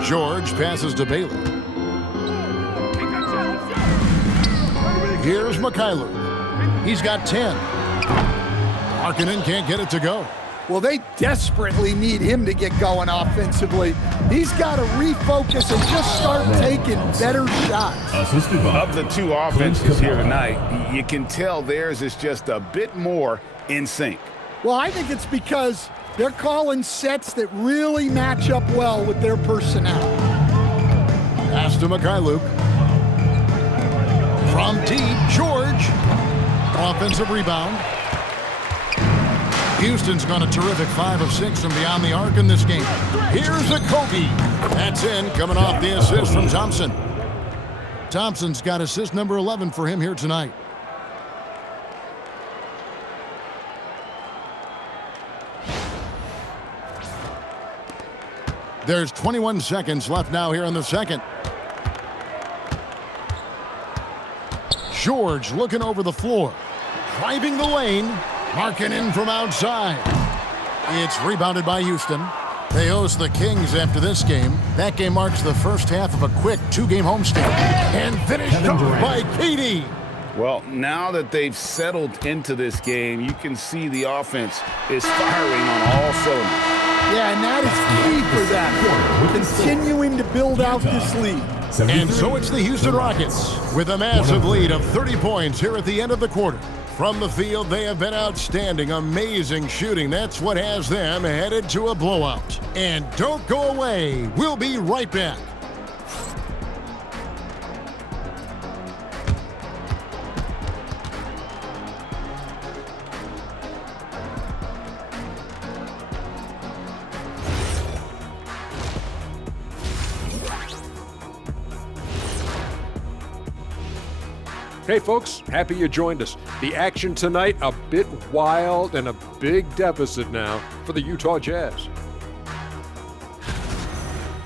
George passes to Bailey. Here's Mikhailuk. He's got 10. Markkanen can't get it to go. Well, they desperately need him to get going offensively. He's got to refocus and just start taking better shots. Of the 2 offenses here tonight, you can tell theirs is just a bit more in sync. Well, I think it's because they're calling sets that really match up well with their personnel. Pass to Mikhailuk. From deep, George. Offensive rebound. Houston's gone a terrific 5 of 6 from beyond the arc in this game. Here's a Kobe. That's in, coming off the assist from Thompson. Thompson's got assist number 11 for him here tonight. There's 21 seconds left now here in the second. George looking over the floor. Driving the lane. Markkanen from outside. It's rebounded by Houston. They host the Kings after this game. That game marks the first half of a quick 2-game homestand. And finished off by KD. Well, now that they've settled into this game, you can see the offense is firing on all cylinders. Yeah, and that is key for them. Continuing to build out this lead. And so it's the Houston Rockets with a massive lead of 30 points here at the end of the quarter. From the field, they have been outstanding, amazing shooting. That's what has them headed to a blowout. And don't go away. We'll be right back. Hey folks, happy you joined us. The action tonight, a bit wild and a big deficit now for the Utah Jazz.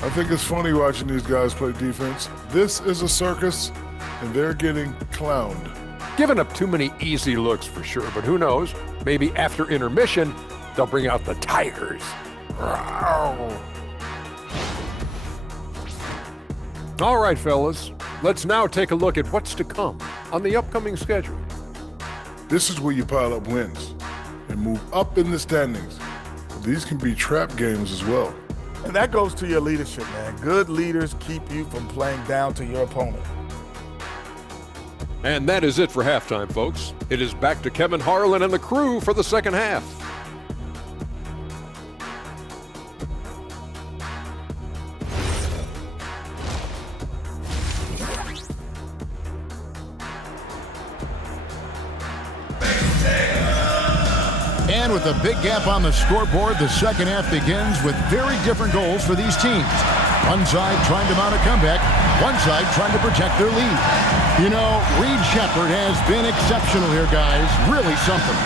I think it's funny watching these guys play defense. This is a circus, and they're getting clowned. Giving up too many easy looks for sure, but who knows? Maybe after intermission, they'll bring out the Tigers. All right, fellas, let's now take a look at what's to come on the upcoming schedule. This is where you pile up wins and move up in the standings. These can be trap games as well. And that goes to your leadership, man. Good leaders keep you from playing down to your opponent. And that is it for halftime, folks. It is back to Kevin Harlan and the crew for the second half. And with a big gap on the scoreboard, the second half begins with very different goals for these teams. One side trying to mount a comeback, one side trying to protect their lead. You know, Reed Shepherd has been exceptional here, guys. Really something.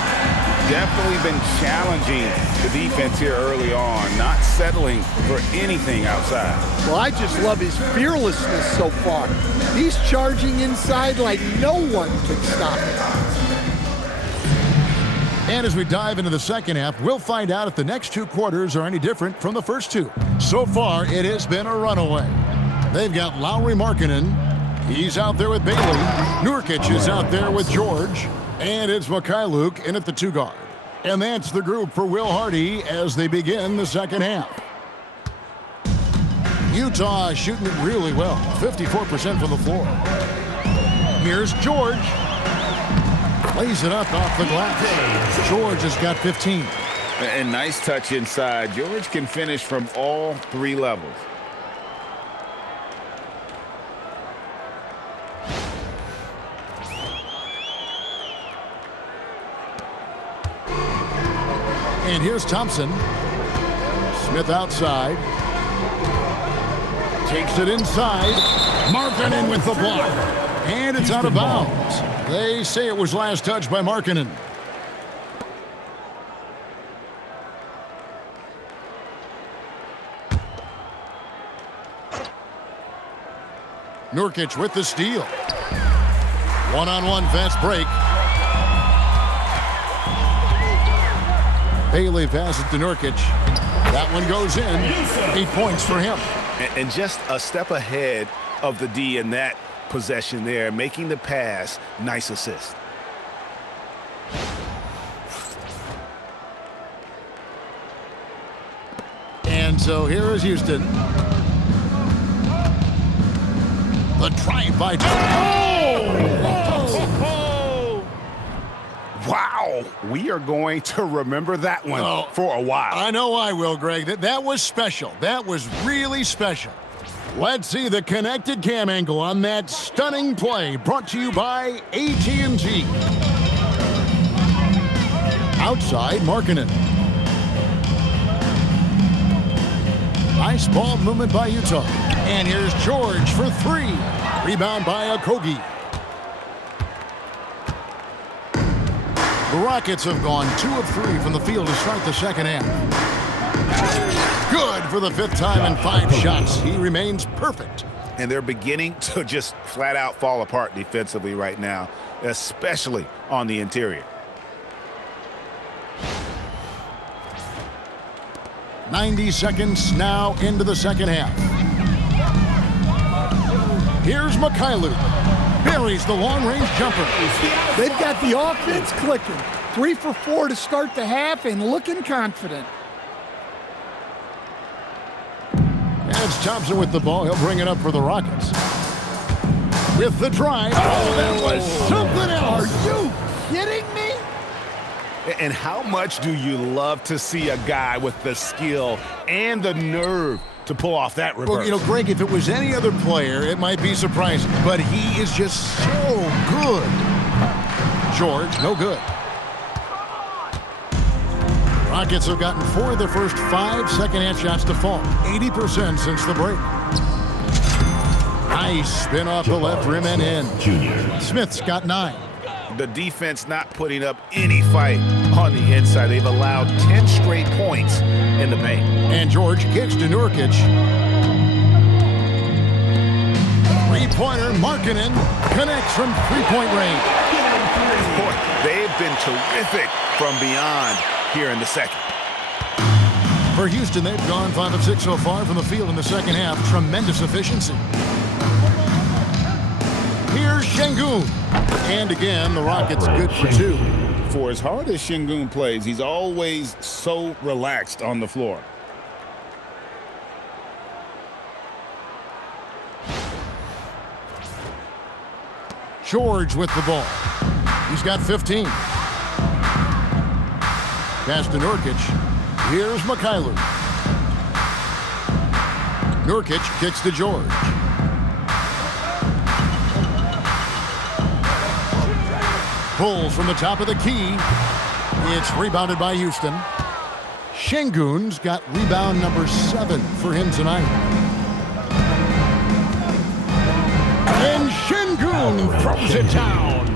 Definitely been challenging the defense here early on, not settling for anything outside. Well, I just love his fearlessness so far. He's charging inside like no one can stop him. And as we dive into the second half, we'll find out if the next 2 quarters are any different from the first 2. So far, it has been a runaway. They've got Lauri Markkanen. He's out there with Bailey. Nurkic is out there with George. And it's Mikhailuk in at the 2 guard. And that's the group for Will Hardy as they begin the second half. Utah shooting it really well. 54% from the floor. Here's George. Lays it up off the glass. George has got 15. And nice touch inside. George can finish from all 3 levels. And here's Thompson. Smith outside. Takes it inside. Markkanen with the block. And it's out of bounds. They say it was last touched by Markkanen. Nurkic with the steal. One-on-one fast break. Bailey passes to Nurkic. That one goes in. 8 points for him. And just a step ahead of the D in that possession there, making the pass. Nice assist. And so here is Houston. The drive by Wow, we are going to remember that one for a while. I know I will, Greg. That was special. That was really special. Let's see the connected cam angle on that stunning play, brought to you by AT&T. Outside, Markkanen. Nice ball movement by Utah. And here's George for three. Rebound by Okogie. The Rockets have gone 2 of 3 from the field to start the second half. Good for the 5th time in 5 shots. He remains perfect. And they're beginning to just flat out fall apart defensively right now, especially on the interior. 90 seconds now into the second half. Here's Mikhailuk. Buries the long-range jumper. They've got the offense clicking. 3 for 4 to start the half and looking confident. It's Thompson with the ball. He'll bring it up for the Rockets. With the drive. Oh, that was something else. Are you kidding me? And how much do you love to see a guy with the skill and the nerve to pull off that reverse? Well, you know, Greg, if it was any other player, it might be surprising. But he is just so good. George, no good. Rockets have gotten 4 of their first 5 second-half shots to fall. 80% since the break. Nice spin off the left rim and in. Smith's got 9. The defense not putting up any fight on the inside. They've allowed 10 straight points in the paint. And George kicks to Nurkic. Three-pointer, Markkanen connects from three-point range. Boy, they've been terrific from beyond here in the second. For Houston, they've gone 5 of 6 so far from the field in the second half. Tremendous efficiency. Here's Şengün. And again, the Rockets good for 2. For as hard as Şengün plays, he's always so relaxed on the floor. George with the ball. He's got 15. Pass to Nurkic. Here's Mikhailuk. Nurkic kicks to George. Pulls from the top of the key. It's rebounded by Houston. Şengün's got rebound number 7 for him tonight. And Şengün throws it down.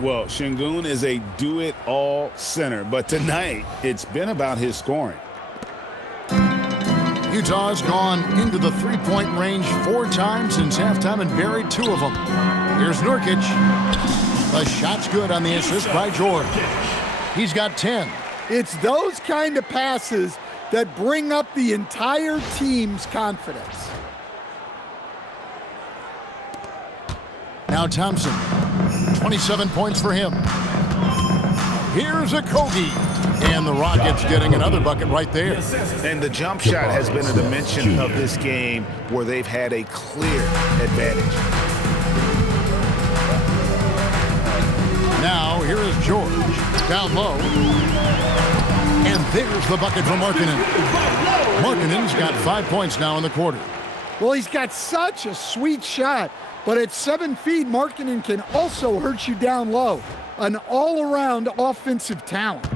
Well, Şengün is a do-it-all center, but tonight it's been about his scoring. Utah's gone into the three-point range 4 times since halftime and buried 2 of them. Here's Nurkic. The shot's good on the assist by George. He's got 10. It's those kind of passes that bring up the entire team's confidence. Now Thompson, 27 points for him. Here's Okogie. And the Rockets getting another bucket right there. And the jump shot has been a dimension of this game where they've had a clear advantage. Now, here is George. Down low. And there's the bucket from Markkanen. Markkanen's got 5 points now in the quarter. Well, he's got such a sweet shot, but at 7 feet, Markkanen can also hurt you down low. An all-around offensive talent.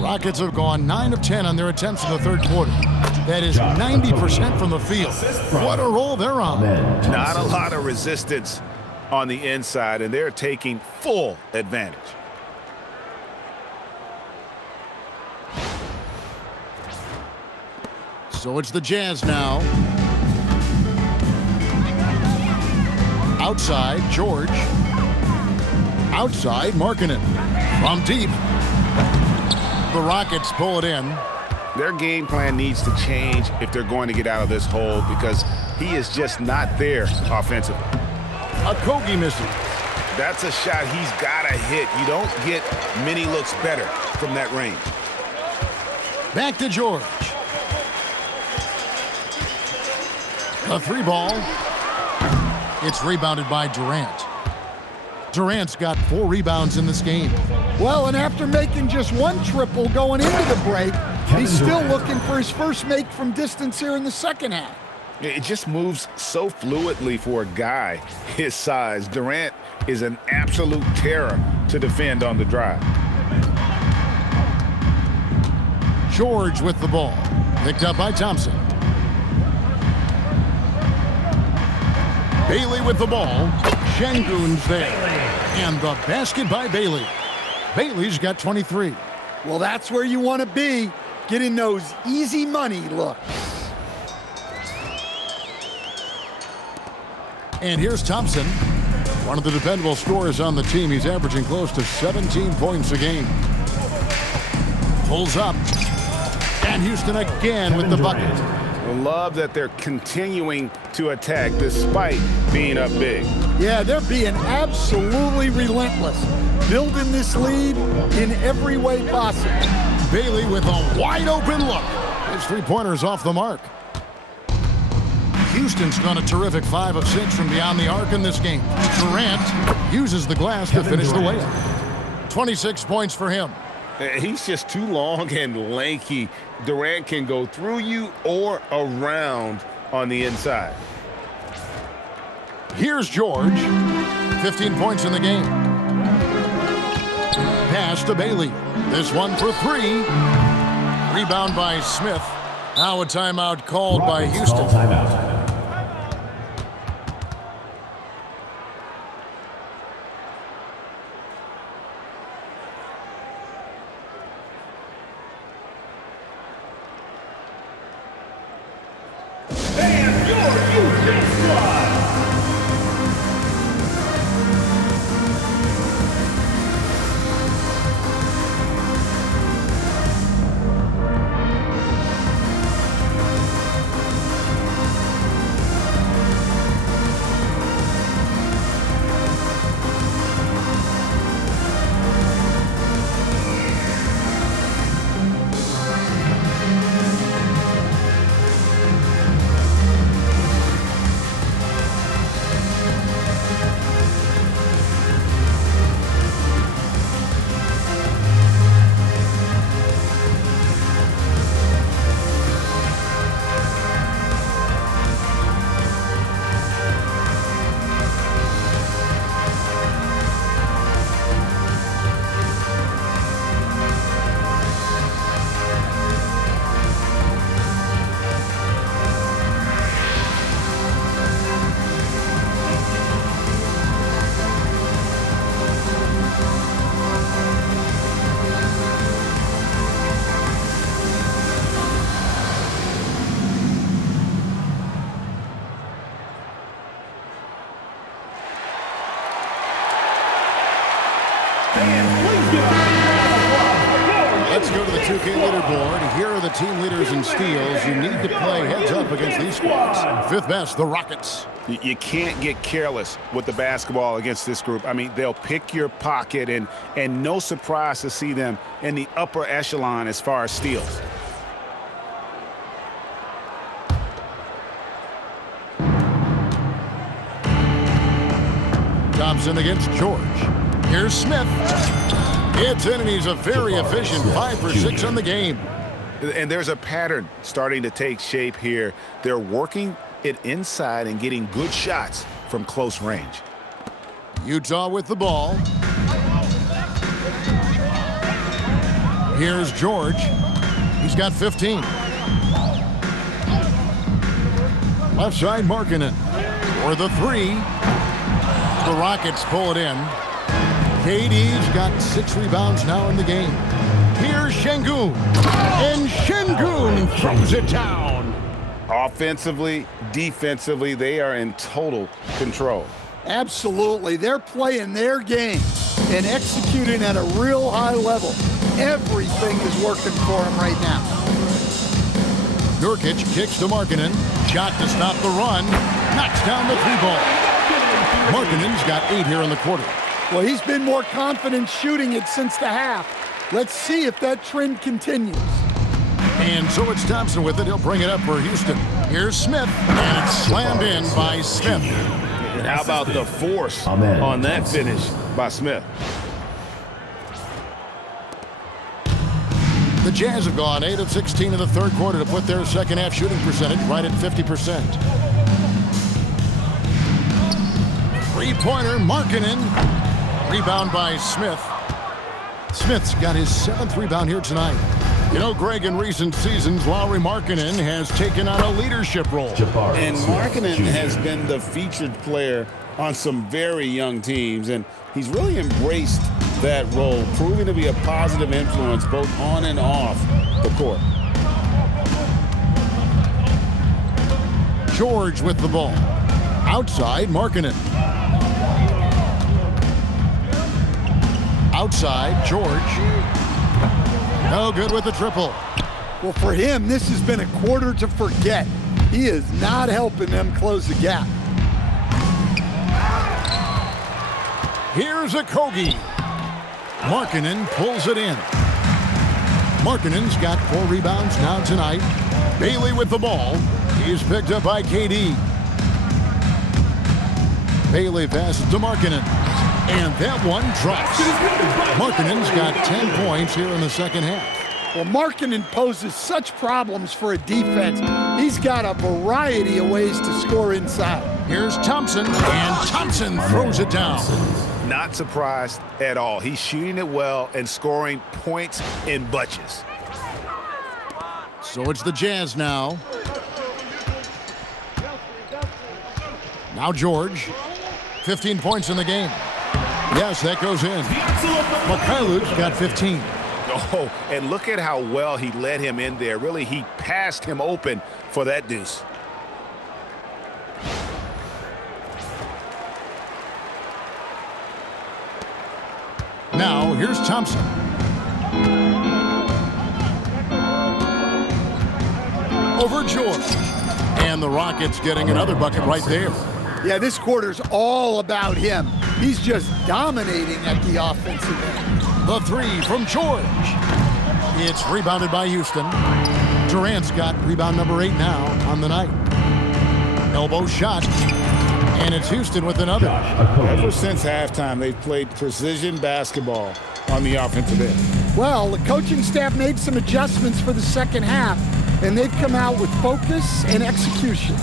Rockets have gone 9 of 10 on their attempts in the third quarter. That is 90% from the field. What a roll they're on. Not a lot of resistance on the inside, and they're taking full advantage. So it's the Jazz now. Outside, George. Outside, Markkanen. From deep. The Rockets pull it in. Their game plan needs to change if they're going to get out of this hole because he is just not there offensively. Okogie misses. That's a shot he's got to hit. You don't get many looks better from that range. Back to George. A 3 ball. It's rebounded by Durant. Durant's got 4 rebounds in this game. Well, and after making just 1 triple going into the break, he's still looking for his first make from distance here in the second half. It just moves so fluidly for a guy his size. Durant is an absolute terror to defend on the drive. George with the ball. Picked up by Thompson. Bailey with the ball. Şengün's there. And the basket by Bailey. Bailey's got 23. Well, that's where you want to be, getting those easy money looks. And here's Thompson, one of the dependable scorers on the team. He's averaging close to 17 points a game. Pulls up. And Houston again with the bucket. Love that they're continuing to attack despite being up big. Yeah, they're being absolutely relentless, building this lead in every way possible. Bailey with a wide open look. His three-pointer's off the mark. Houston's gone a terrific 5 of 6 from beyond the arc in this game. Durant uses the glass to finish the layup. 26 points for him. He's just too long and lanky. Durant can go through you or around on the inside. Here's George. 15 points in the game. Pass to Bailey. This one for 3. Rebound by Smith. Now a timeout called by Houston. Timeout. Let's go to the 2K leaderboard. Here are the team leaders in steals. You need to play heads up against these squads. Fifth best, the Rockets. You can't get careless with the basketball against this group. I mean, they'll pick your pocket, and no surprise to see them in the upper echelon as far as steals. Thompson against George. Here's Smith. It's in, and he's a very efficient 5 for 6 on the game. And there's a pattern starting to take shape here. They're working it inside and getting good shots from close range. Utah with the ball. Here's George. He's got 15. Left side, Markkanen for the 3. The Rockets pull it in. KD's got 6 rebounds now in the game. Here's Şengün. And Şengün throws it down. Offensively, defensively, they are in total control. Absolutely. They're playing their game and executing at a real high level. Everything is working for them right now. Nurkic kicks to Markkanen. Shot to stop the run. Knocks down the 3-ball. Markkanen's got 8 here in the quarter. Well, he's been more confident shooting it since the half. Let's see if that trend continues. And so it's Thompson with it. He'll bring it up for Houston. Here's Smith, and it's slammed in by Smith. How about the force on that finish by Smith? The Jazz have gone 8 of 16 in the third quarter to put their second half shooting percentage right at 50%. Three-pointer, Markkanen. Rebound by Smith. Smith's got his 7th rebound here tonight. You know, Greg, in recent seasons, Lauri Markkanen has taken on a leadership role. And Markkanen has been the featured player on some very young teams, and he's really embraced that role, proving to be a positive influence both on and off the court. George with the ball. Outside, Markkanen. Outside, George. No good with the triple. Well, for him, this has been a quarter to forget. He is not helping them close the gap. Here's a Kogi. Markkanen pulls it in. Markkanen's got 4 rebounds now tonight. Bailey with the ball. He's picked up by KD. Bailey passes to Markkanen. And that one drops. Markkanen's got 10 points here in the second half. Well, Markkanen poses such problems for a defense. He's got a variety of ways to score inside. Here's Thompson, and Thompson throws it down. Not surprised at all. He's shooting it well and scoring points in bunches. So it's the Jazz now. Now George. 15 points in the game. Yes, that goes in. Mikhailov's got 15. Oh, and look at how well he led him in there. Really, he passed him open for that deuce. Now, here's Thompson. Over George. And the Rockets getting another bucket right there. Yeah, this quarter's all about him. He's just dominating at the offensive end. The 3 from George. It's rebounded by Houston. Durant's got rebound number 8 now on the night. Elbow shot. And it's Houston with another. Ever since halftime, they've played precision basketball on the offensive end. Well, the coaching staff made some adjustments for the second half, and they've come out with focus and execution.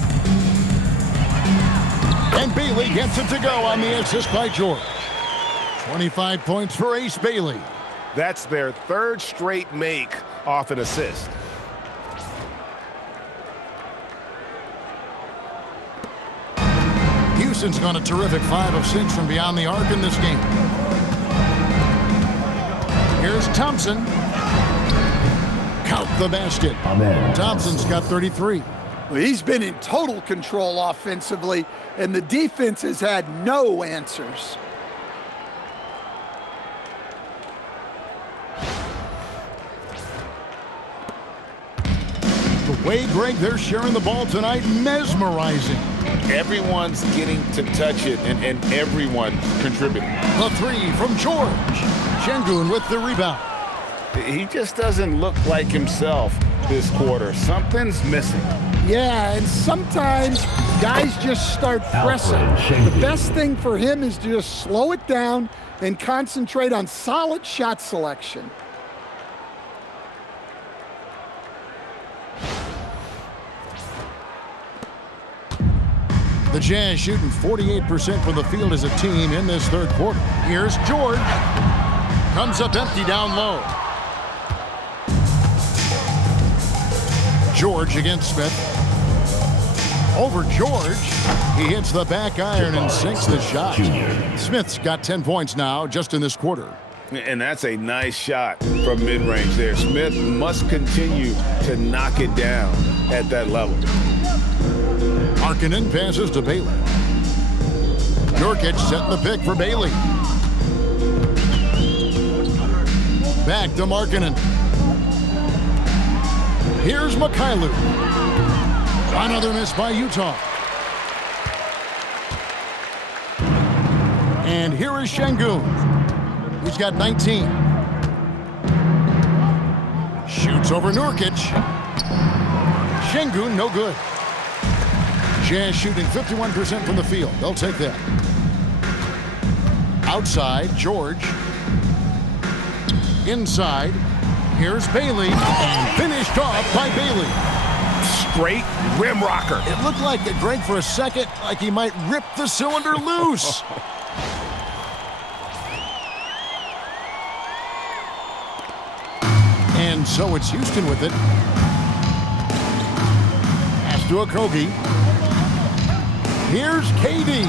And Bailey gets it to go on the assist by George. 25 points for Ace Bailey. That's their 3rd straight make off an assist. Houston's gone a terrific 5 of 6 from beyond the arc in this game. Here's Thompson. Count the basket. Thompson's got 33. Well, he's been in total control offensively, and the defense has had no answers. The way, Greg, they're sharing the ball tonight, mesmerizing. Everyone's getting to touch it, and everyone contributing. The 3 from George. Şengün with the rebound. He just doesn't look like himself this quarter. Something's missing. Yeah, and sometimes guys just start pressing. The best thing for him is to just slow it down and concentrate on solid shot selection. The Jazz shooting 48% from the field as a team in this 3rd quarter. Here's George. Comes up empty down low. George against Smith. Over George. He hits the back iron and sinks the shot. Smith's got 10 points now just in this quarter. And that's a nice shot from mid-range there. Smith must continue to knock it down at that level. Markkanen passes to Bailey. Nurkic setting the pick for Bailey. Back to Markkanen. Here's Mikhailov. Another miss by Utah. And here is Şengün. He's got 19. Shoots over Nurkic. Şengün, no good. Jazz shooting 51% from the field. They'll take that. Outside, George. Inside, here's Bailey. And finished off by Bailey. Straight rim rocker. It looked like, Greg, for a second, like he might rip the cylinder loose. And And so it's Houston with it. Pass to Okogie. Here's KD.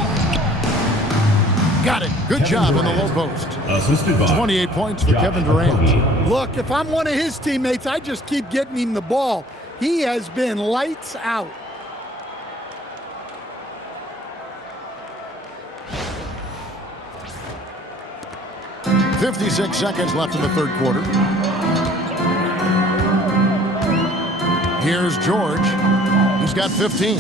Got it. Good job on the low post. 28 points for Kevin Durant. Look, if I'm one of his teammates, I just keep getting him the ball. He has been lights out. .56 seconds left in the third quarter. Here's George. He's got 15.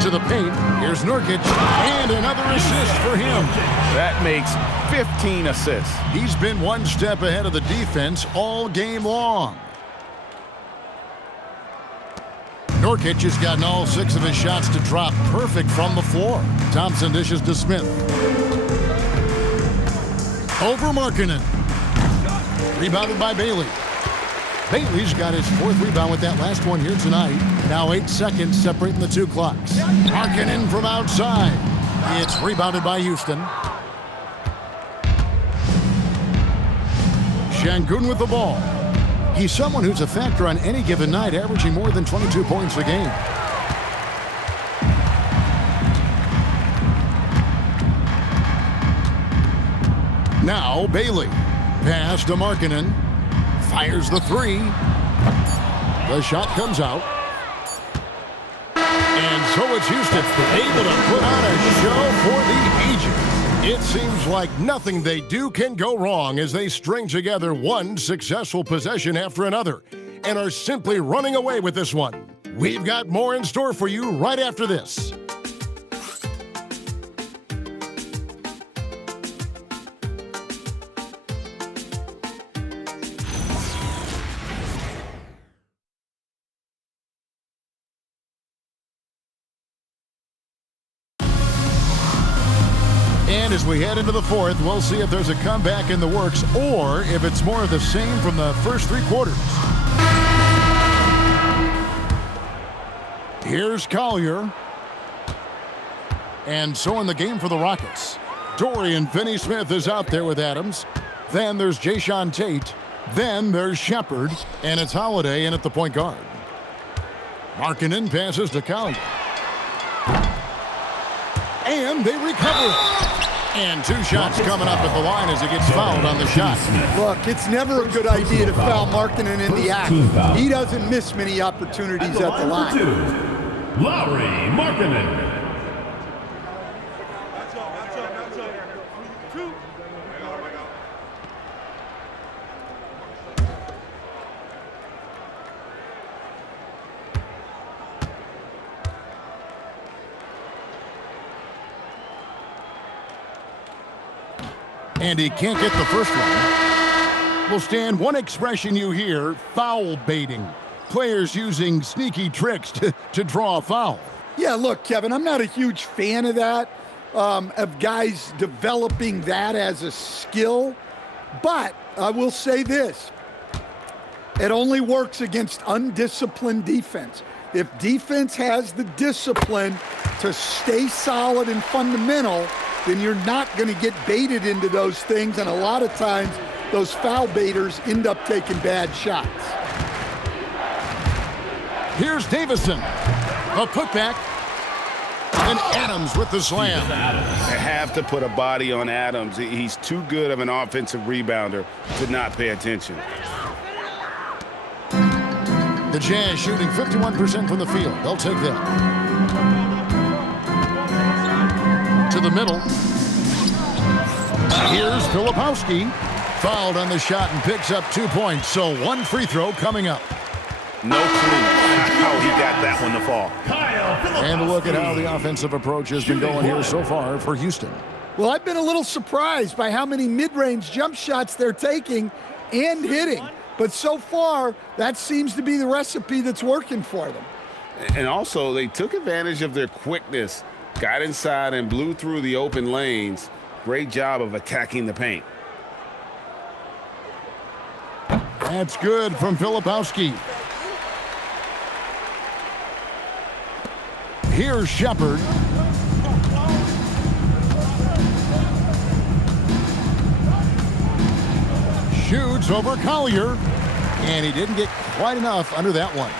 To the paint. Here's Nurkic. And another assist for him. That makes 15 assists. He's been one step ahead of the defense all game long. Nurkic has gotten all 6 of his shots to drop perfect from the floor. Thompson dishes to Smith. Over Markkanen. Rebounded by Bailey. Bailey's got his 4th rebound with that last one here tonight. Now 8 seconds separating the two clocks. Markkanen from outside. It's rebounded by Houston. Şengün with the ball. He's someone who's a factor on any given night, averaging more than 22 points a game. Now Bailey. Pass to Markkanen. Fires the 3. The shot comes out. And so it's Houston, able to put on a show for the ages. It seems like nothing they do can go wrong as they string together one successful possession after another and are simply running away with this one. We've got more in store for you right after this. And as we head into the fourth, we'll see if there's a comeback in the works or if it's more of the same from the first 3 quarters. Here's Collier. And so in the game for the Rockets, Dorian Finney-Smith is out there with Adams. Then there's Jayshawn Tate. Then there's Shepard. And it's Holiday in at the point guard. Markkanen passes to Collier. And they recover it. And 2 shots coming up at the line as he gets fouled on the shot. Look, it's never a good idea to foul Markkanen in the act. He doesn't miss many opportunities at the line. Lauri Markkanen. And he can't get the first one. Well, Stan, one expression you hear, foul baiting. Players using sneaky tricks to draw a foul. Yeah, look, Kevin, I'm not a huge fan of that, of guys developing that as a skill. But I will say this. It only works against undisciplined defense. If defense has the discipline to stay solid and fundamental, then you're not going to get baited into those things, and a lot of times those foul baiters end up taking bad shots. Here's Davison, a putback, and Adams with the slam. They have to put a body on Adams. He's too good of an offensive rebounder to not pay attention. The Jazz shooting 51% from the field. They'll take that. To the middle. Here's Filipowski. Fouled on the shot and picks up 2 points. So 1 free throw coming up. No clue how he got that one to fall. And look at how the offensive approach has been going here so far for Houston. Well, I've been a little surprised by how many mid-range jump shots they're taking and hitting. But so far, that seems to be the recipe that's working for them. And also, they took advantage of their quickness. Got inside and blew through the open lanes. Great job of attacking the paint. That's good from Filipowski. Here's Shepard. shoots over Collier, and he didn't get quite enough under that one.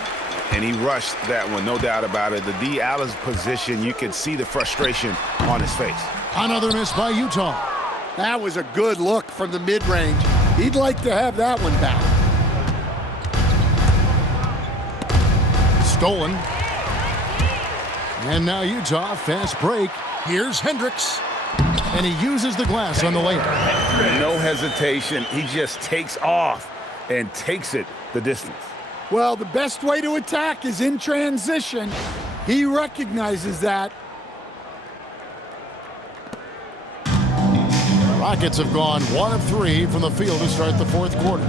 And he rushed that one, no doubt about it. The D out of position, you could see the frustration on his face. Another miss by Utah. That was a good look from the mid-range. He'd like to have that one back. Stolen. And now Utah, fast break. Here's Hendricks. And he uses the glass on the layup. No hesitation. He just takes off and takes it the distance. Well, the best way to attack is in transition. He recognizes that. Rockets have gone 1 of 3 from the field to start the fourth quarter.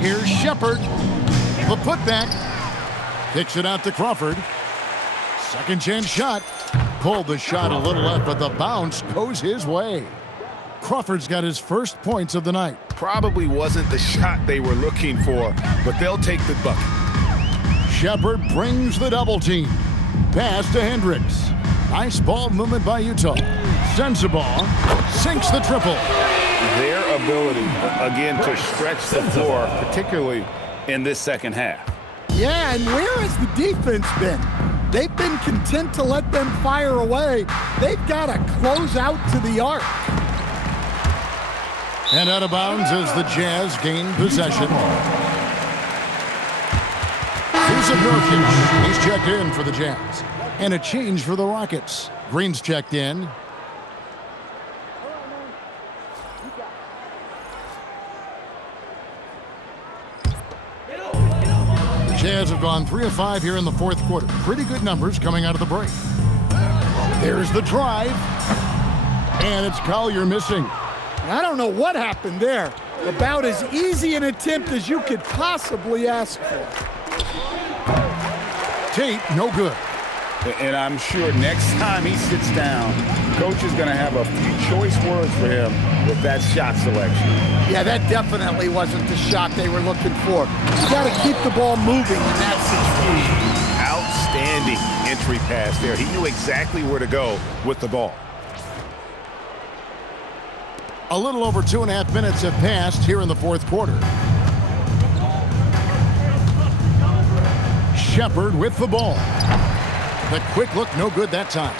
Here's Shepard. The putback. Kicks it out to Crawford. Second chance shot. Pulled the shot a little left, but the bounce goes his way. Crawford's got his first points of the night. Probably wasn't the shot they were looking for, but they'll take the bucket. Shepard brings the double team. Pass to Hendricks. Nice ball movement by Utah. Sensabaugh sinks the triple. Their ability, again, to stretch the floor, particularly in this second half. Yeah, and where has the defense been? They've been content to let them fire away. They've got to close out to the arc. And out of bounds as the Jazz gain possession. Here's Nurkic. He's checked in for the Jazz. And a change for the Rockets. Green's checked in. Jazz have gone 3 of 5 here in the fourth quarter. Pretty good numbers coming out of the break. There's the drive. And it's Collier missing. I don't know what happened there. About as easy an attempt as you could possibly ask for. Tate, no good. And I'm sure next time he sits down, coach is going to have a few choice words for him with that shot selection. Yeah, that definitely wasn't the shot they were looking for. You got to keep the ball moving in that situation. Outstanding entry pass there. He knew exactly where to go with the ball. A little over 2.5 minutes have passed here in the fourth quarter. Shepard with the ball. The quick look, no good that time.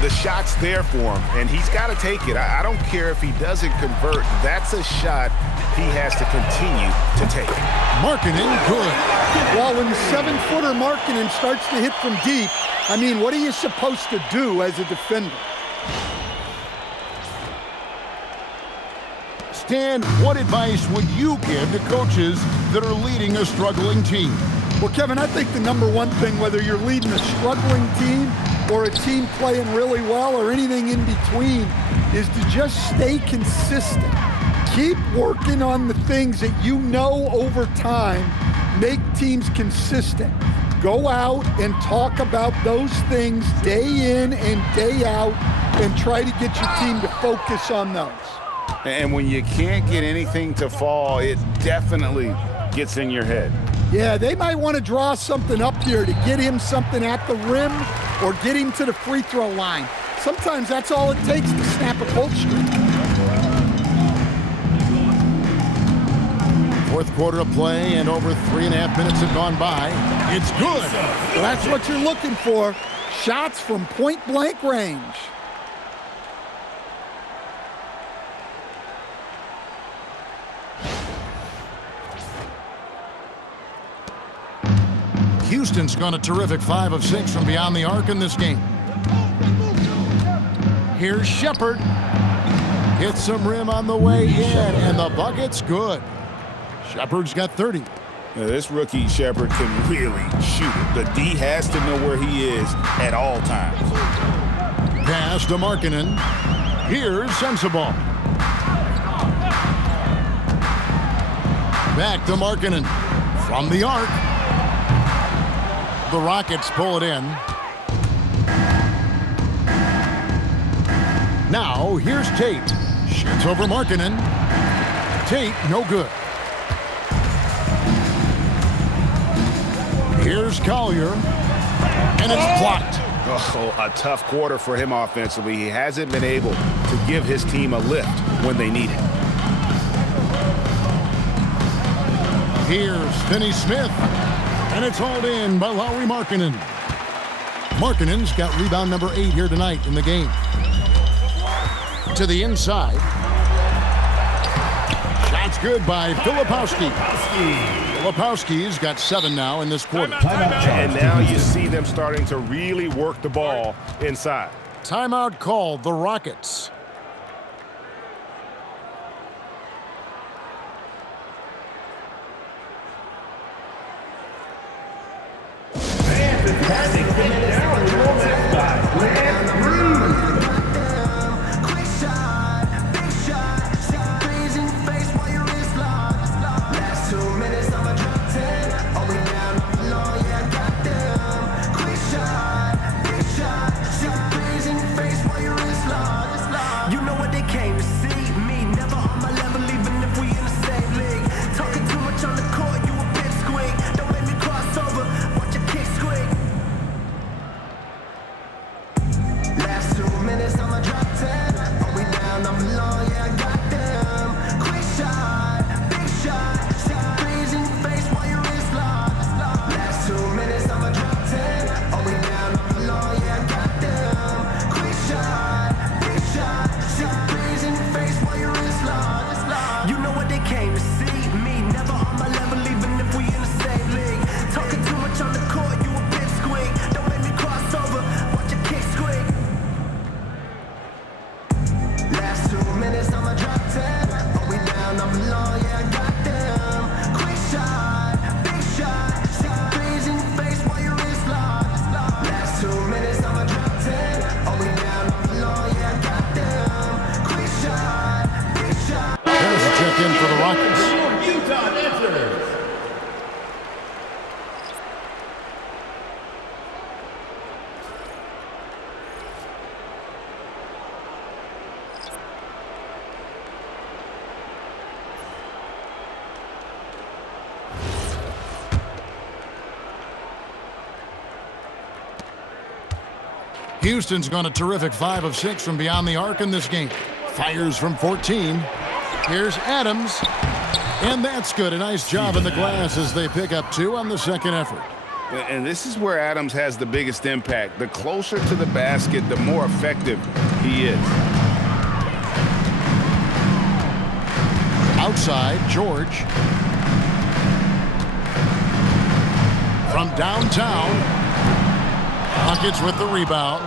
The shot's there for him, and he's got to take it. I don't care if he doesn't convert. That's a shot he has to continue to take. Markkanen, good. Well, when the 7-footer Markkanen starts to hit from deep, I mean, what are you supposed to do as a defender? Stan, what advice would you give to coaches that are leading a struggling team? Well, Kevin, I think the number one thing, whether you're leading a struggling team or a team playing really well or anything in between, is to just stay consistent. Keep working on the things that you know over time make teams consistent. Go out and talk about those things day in and day out and try to get your team to focus on those. And when you can't get anything to fall, it definitely gets in your head. Yeah, they might want to draw something up here to get him something at the rim or get him to the free throw line. Sometimes that's all it takes to snap a cold streak. Fourth quarter of play and over 3.5 minutes have gone by. It's good. Well, that's what you're looking for. Shots from point-blank range. Houston's gone a terrific 5 of 6 from beyond the arc in this game. Here's Shepard. Hits some rim on the way in, and the bucket's good. Shepard's got 30. Now, this rookie Shepard can really shoot it. The D has to know where he is at all times. Pass to Markkanen. Here's Sensabaugh. Back to Markkanen. From the arc. The Rockets pull it in. Now, here's Tate. Shoots over Markkanen. Tate, no good. Here's Collier. And it's blocked. Oh, a tough quarter for him offensively. He hasn't been able to give his team a lift when they need it. Here's Finney Smith, and it's hauled in by Lauri Markkanen. Markkanen's got rebound number 8 here tonight in the game. To the inside. Shot's good by Filipowski. Filipowski's got 7 now in this quarter. And now you see them starting to really work the ball inside. Timeout called the Rockets. Houston's gone a terrific 5 of 6 from beyond the arc in this game. Fires from 14. Here's Adams. And that's good. A nice job in the glass as they pick up 2 on the second effort. And this is where Adams has the biggest impact. The closer to the basket, the more effective he is. Outside, George. From downtown. Buckets with the rebound.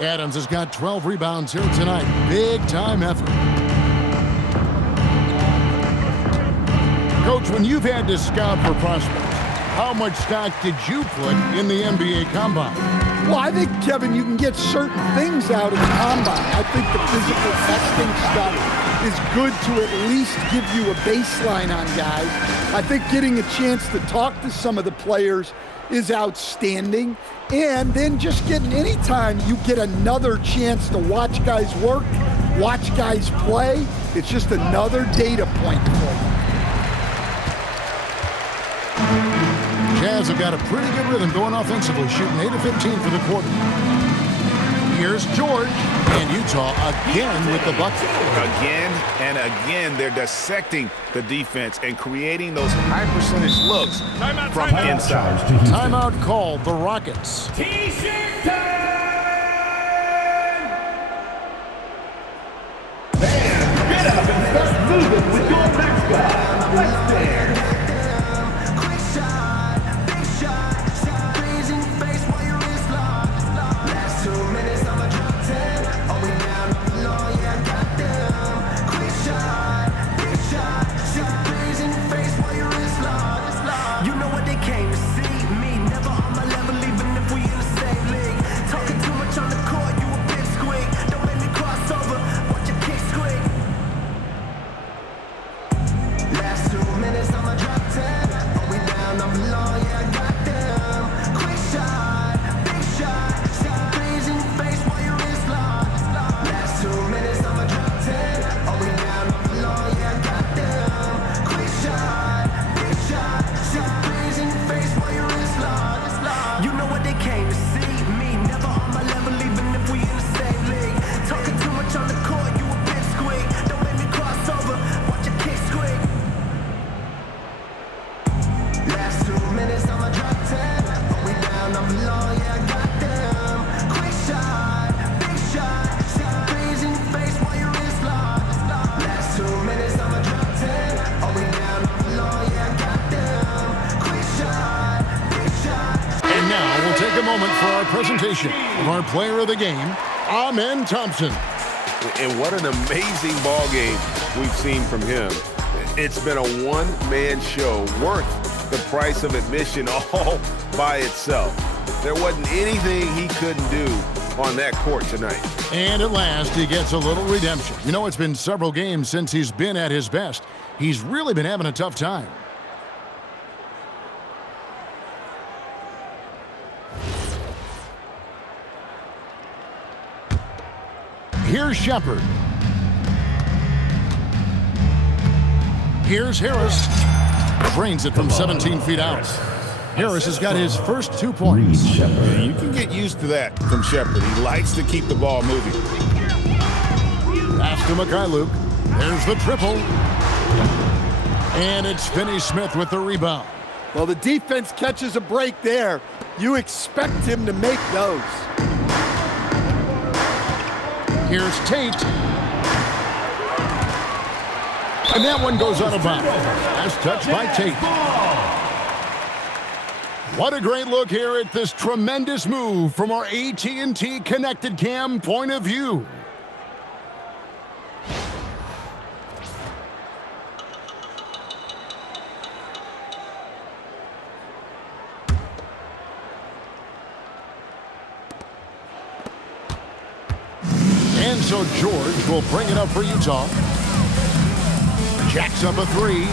Adams has got 12 rebounds here tonight. Big time effort. Coach, when you've had to scout for prospects, how much stock did you put in the NBA Combine? Well, I think, Kevin, you can get certain things out of the Combine. I think the physical testing stuff is good to at least give you a baseline on guys. I think getting a chance to talk to some of the players is outstanding. And then just getting, anytime you get another chance to watch guys work, watch guys play, it's just another data point for you. Jazz have got a pretty good rhythm going offensively, shooting 8 of 15 for the quarter. Here's George, and Utah again with the bucket. Again and again, they're dissecting the defense and creating those high-percentage looks from inside. Timeout called the Rockets. T-shirt time! Fans, get up and start moving with your mascot, right there. Last 2 minutes. I'm alone, yeah, I got them. Quick shot, big shot. See the breeze in your face while your wrist locked. Last 2 minutes, I'ma drop 10. All we down, I'm alone, yeah, I got them. Quick shot, big shot. And now we'll take a moment for our presentation of our player of the game, Amen Thompson. And what an amazing ball game we've seen from him. It's been a one-man show worth the price of admission all by itself. There wasn't anything he couldn't do on that court tonight. And at last, he gets a little redemption. You know, it's been several games since he's been at his best. He's really been having a tough time. Here's Shepard. Here's Harris. Drains it from 17 feet out. Harris has got his first 2 points. You can get used to that from Shepard. He likes to keep the ball moving. Pass to Mikhailuk. There's the triple. And it's Finney Smith with the rebound. Well, the defense catches a break there. You expect him to make those. Here's Tate. And that one goes out of bounds. Last touch by Tate. What a great look here at this tremendous move from our AT&T Connected Cam point of view. And so George will bring it up for Utah. Jacks up a three.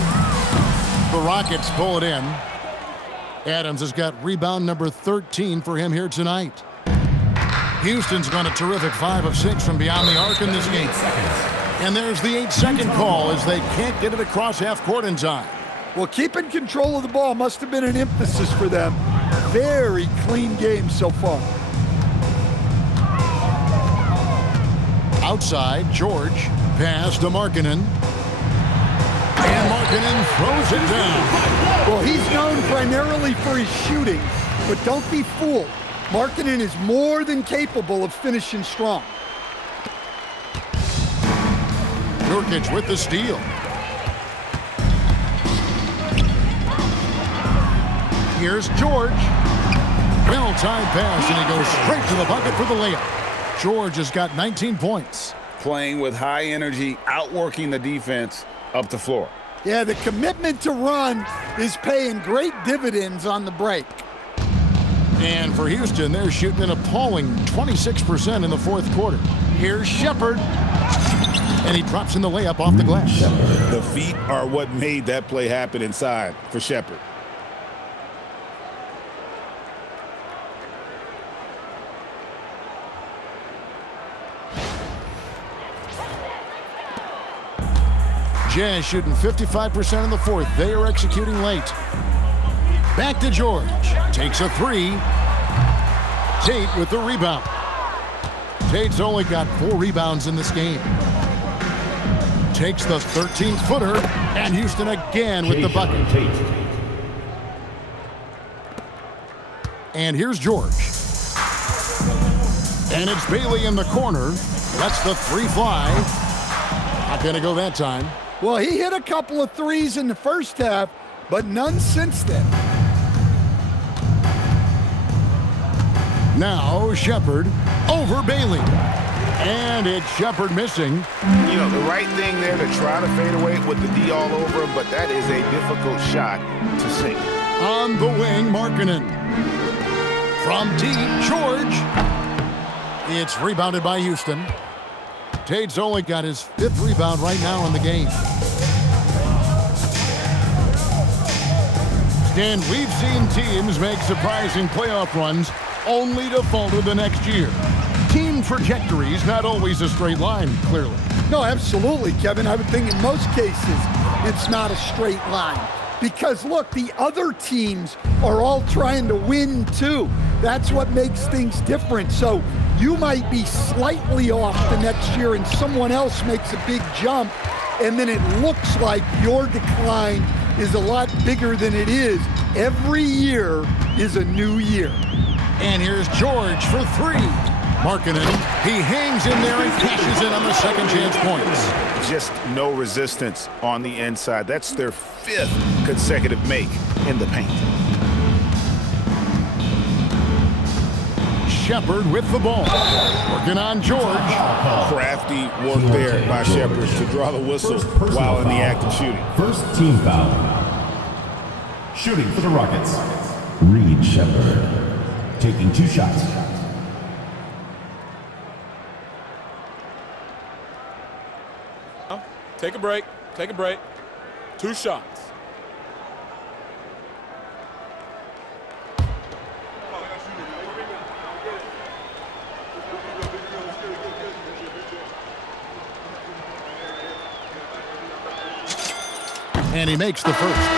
The Rockets pull it in. Adams has got rebound number 13 for him here tonight. Houston's gone a terrific 5 of 6 from beyond the arc in this game. And there's the 8-second call as they can't get it across half court in time. Well, keeping control of the ball must have been an emphasis for them. Very clean game so far. Outside, George. Pass to Markkanen. And Markkanen throws it down. Well, he's known primarily for his shooting, but don't be fooled. Markkanen is more than capable of finishing strong. Nurkic with the steal. Here's George. Well-timed pass, and he goes straight to the bucket for the layup. George has got 19 points. Playing with high energy, outworking the defense up the floor. Yeah, the commitment to run is paying great dividends on the break. And for Houston, they're shooting an appalling 26% in the fourth quarter. Here's Shepard. And he drops in the layup off the glass. The feet are what made that play happen inside for Shepard. Jazz shooting 55% in the fourth. They are executing late. Back to George. Takes a three. Tate with the rebound. Tate's only got 4 rebounds in this game. Takes the 13-footer, and Houston again with the bucket. And here's George. And it's Bailey in the corner. Lets the three fly. Not gonna go that time. Well, he hit a couple of threes in the first half, but none since then. Now Shepard over Bailey. And it's Shepard missing. You know, the right thing there to try to fade away with the D all over him, but that is a difficult shot to sink. On the wing, Markkanen. From deep, George. It's rebounded by Houston. Tate's only got his 5th rebound right now in the game. And we've seen teams make surprising playoff runs only to falter the next year. Team trajectory is not always a straight line, clearly. No, absolutely, Kevin. I would think in most cases it's not a straight line. Because, look, the other teams are all trying to win, too. That's what makes things different. So you might be slightly off the next year and someone else makes a big jump, and then it looks like your decline is a lot bigger than it is. Every year is a new year. And here's George for three. Markkanen, he hangs in there and cashes in on the second chance points. Just no resistance on the inside. That's their 5th consecutive make in the paint. Shepard with the ball. Working on George. Crafty work there by Shepard to draw the whistle while in the act of shooting. First team foul. Shooting for the Rockets, Reed Shepard, taking 2 shots. Take a break. Take a break. 2 shots. And he makes the first.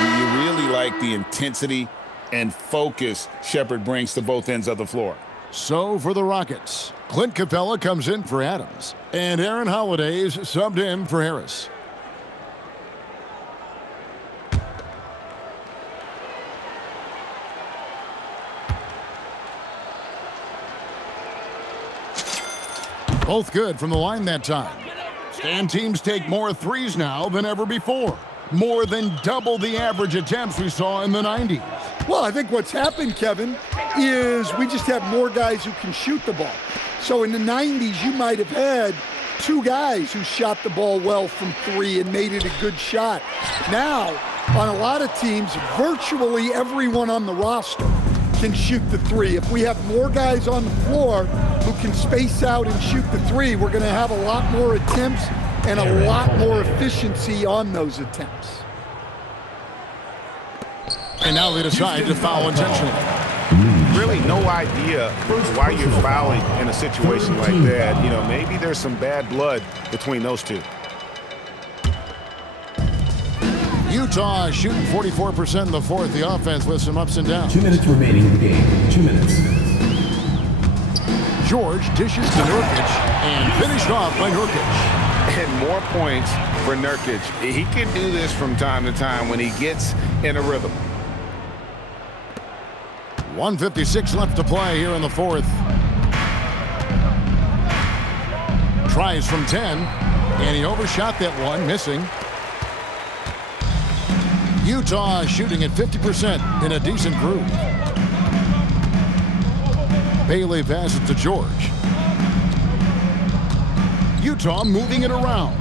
You really like the intensity and focus Shepard brings to both ends of the floor. So for the Rockets, Clint Capella comes in for Adams, and Aaron Holiday's subbed in for Harris. Both good from the line that time. And teams take more threes now than ever before. More than double the average attempts we saw in the 90s. Well, I think what's happened, Kevin, is we just have more guys who can shoot the ball. So in the 90s, you might have had 2 guys who shot the ball well from 3 and made it a good shot. Now, on a lot of teams, virtually everyone on the roster can shoot the 3. If we have more guys on the floor who can space out and shoot the 3, we're going to have a lot more attempts and a lot more efficiency on those attempts. And now they decide to foul intentionally. Really no idea why you're fouling in a situation like that. You know, maybe there's some bad blood between those two. Utah shooting 44% in the fourth. The offense with some ups and downs. 2 minutes remaining in the game. 2 minutes. George dishes to Nurkic and finished off by Nurkic. And more points for Nurkic. He can do this from time to time when he gets in a rhythm. 1:56 left to play here in the fourth. Tries from 10, and he overshot that one, missing. Utah shooting at 50% in a decent groove. Bailey passes to George. Utah moving it around.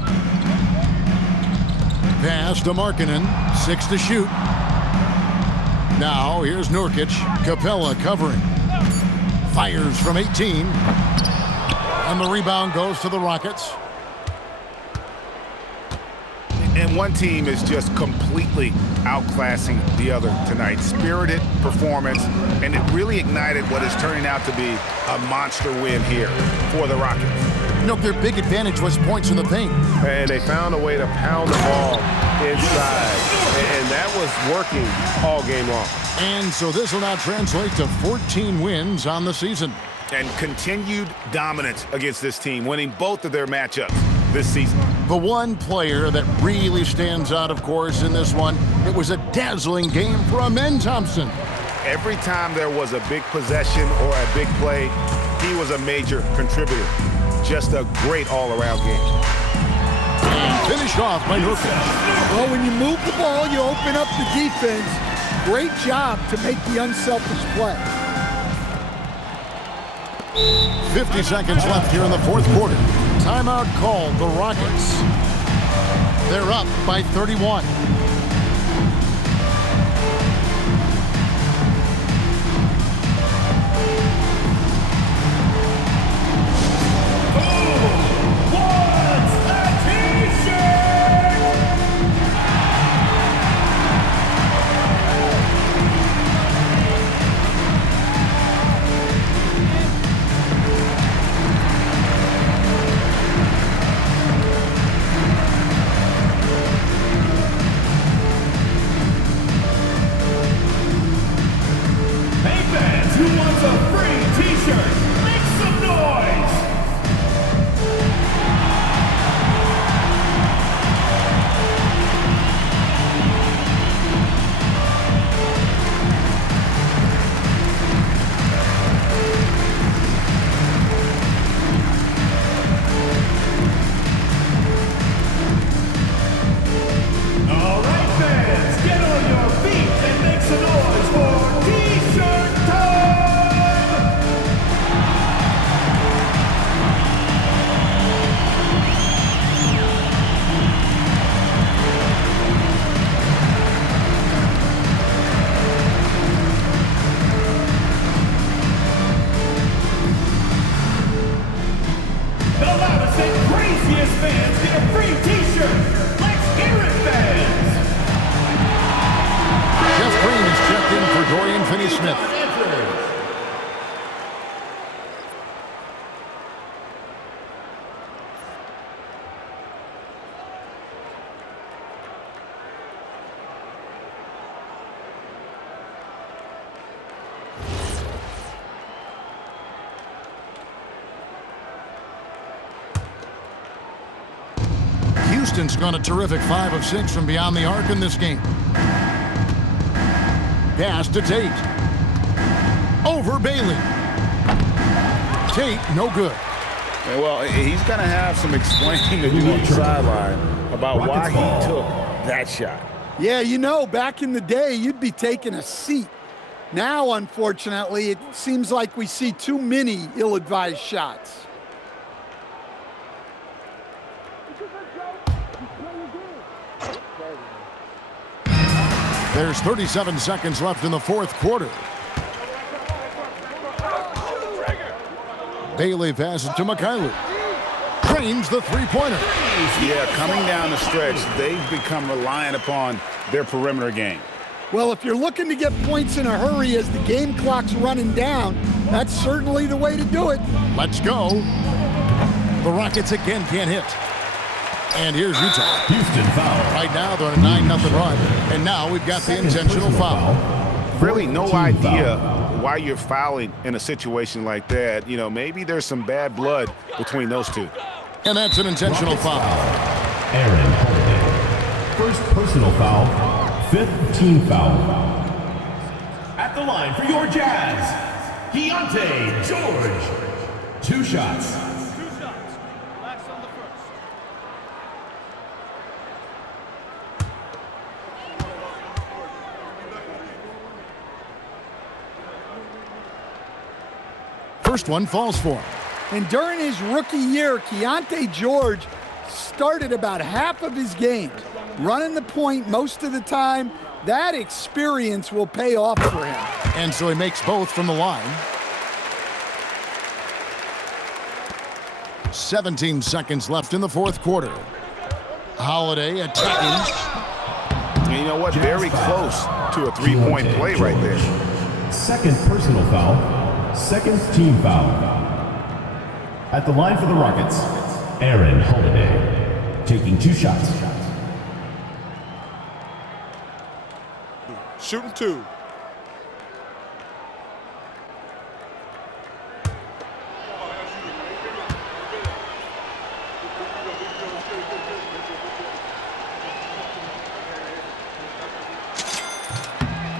Pass to Markkanen, 6 to shoot. Now here's Nurkic, Capella covering. Fires from 18. And the rebound goes to the Rockets. And one team is just completely outclassing the other tonight. Spirited performance, and it really ignited what is turning out to be a monster win here for the Rockets. You know, their big advantage was points in the paint. And they found a way to pound the ball inside, and that was working all game long. And so this will now translate to 14 wins on the season. And continued dominance against this team, winning both of their matchups this season. The one player that really stands out, of course, in this one, it was a dazzling game for Amen Thompson. Every time there was a big possession or a big play, he was a major contributor. Just a great all-around game. And finished off by Nurkic. Well, when you move the ball, you open up the defense. Great job to make the unselfish play. 50 seconds left here in the fourth quarter. Timeout called the Rockets. They're up by 31. Houston's gone a terrific 5 of 6 from beyond the arc in this game. Pass to Tate. Over Bailey. Tate, no good. Well, he's going to have some explaining to do on the sideline about why he took that shot. Yeah, you know, back in the day, you'd be taking a seat. Now, unfortunately, it seems like we see too many ill-advised shots. There's 37 seconds left in the fourth quarter. Bailey passes to Mikhailuk. Trains the three-pointer. Yeah, coming down the stretch, they've become reliant upon their perimeter game. Well, if you're looking to get points in a hurry as the game clock's running down, that's certainly the way to do it. Let's go. The Rockets again can't hit. And here's Utah. Houston foul. Right now they're on a 9-0 run. And now we've got the intentional foul. Really no idea why you're fouling in a situation like that. You know, maybe there's some bad blood between those two. And that's an intentional foul. Aaron Holiday. First personal foul. Fifth team foul. At the line for your Jazz, Keontae George. 2 shots. Last on the first. First one falls for him. And during his rookie year, Keontae George started about half of his games, running the point most of the time. That experience will pay off for him. And so he makes both from the line. 17 seconds left in the fourth quarter. Holiday attacking. And you know what? Very close to a three-point play right there. Second personal foul. Second team foul. At the line for the Rockets, Aaron Holiday, taking 2 shots. Shooting 2.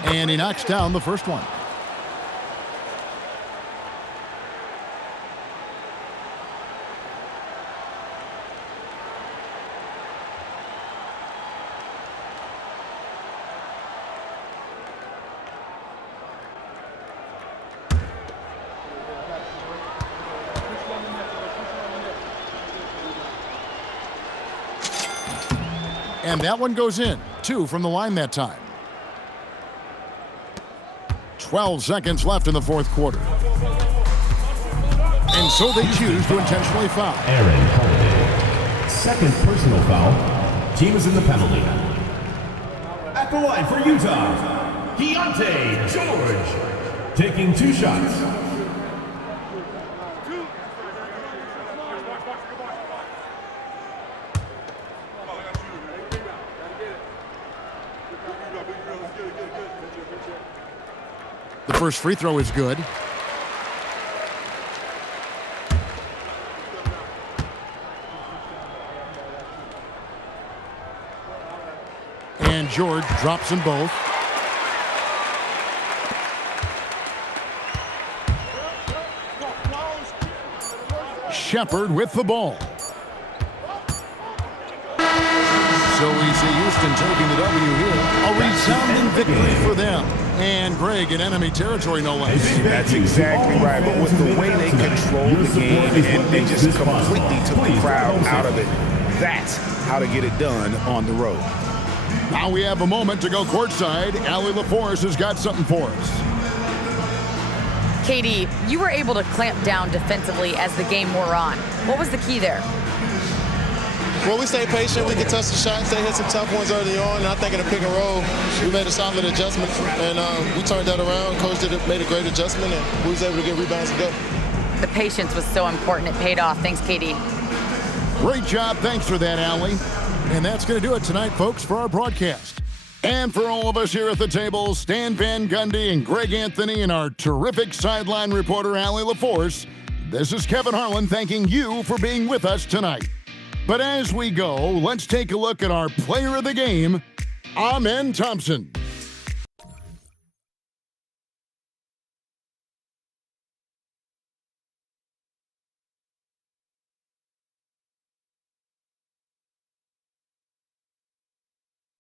And he knocks down the first one. And that one goes in. 2 from the line that time. 12 seconds left in the fourth quarter. And so they choose to intentionally foul. Aaron Holiday. Second personal foul. Team is in the penalty. At the line for Utah, Keontae George, taking 2 shots. The first free throw is good. And George drops them both. Shepard with the ball. So we see Houston taking the W here. A resounding victory for them. And Greg in enemy territory, no less. That's exactly right. But with the way they controlled the game and they just completely took the crowd out of it, that's how to get it done on the road. Now we have a moment to go courtside. Allie LaForce has got something for us. KD, you were able to clamp down defensively as the game wore on. What was the key there? Well, we stayed patient. We could touch the shots. They hit some tough ones early on, and I think in the pick and roll, we made a solid adjustment, and we turned that around. Coach made a great adjustment, and we was able to get rebounds and go. The patience was so important. It paid off. Thanks, KD. Great job. Thanks for that, Allie. And that's going to do it tonight, folks, for our broadcast. And for all of us here at the table, Stan Van Gundy and Greg Anthony and our terrific sideline reporter, Allie LaForce, this is Kevin Harlan thanking you for being with us tonight. But as we go, let's take a look at our player of the game, Amen Thompson.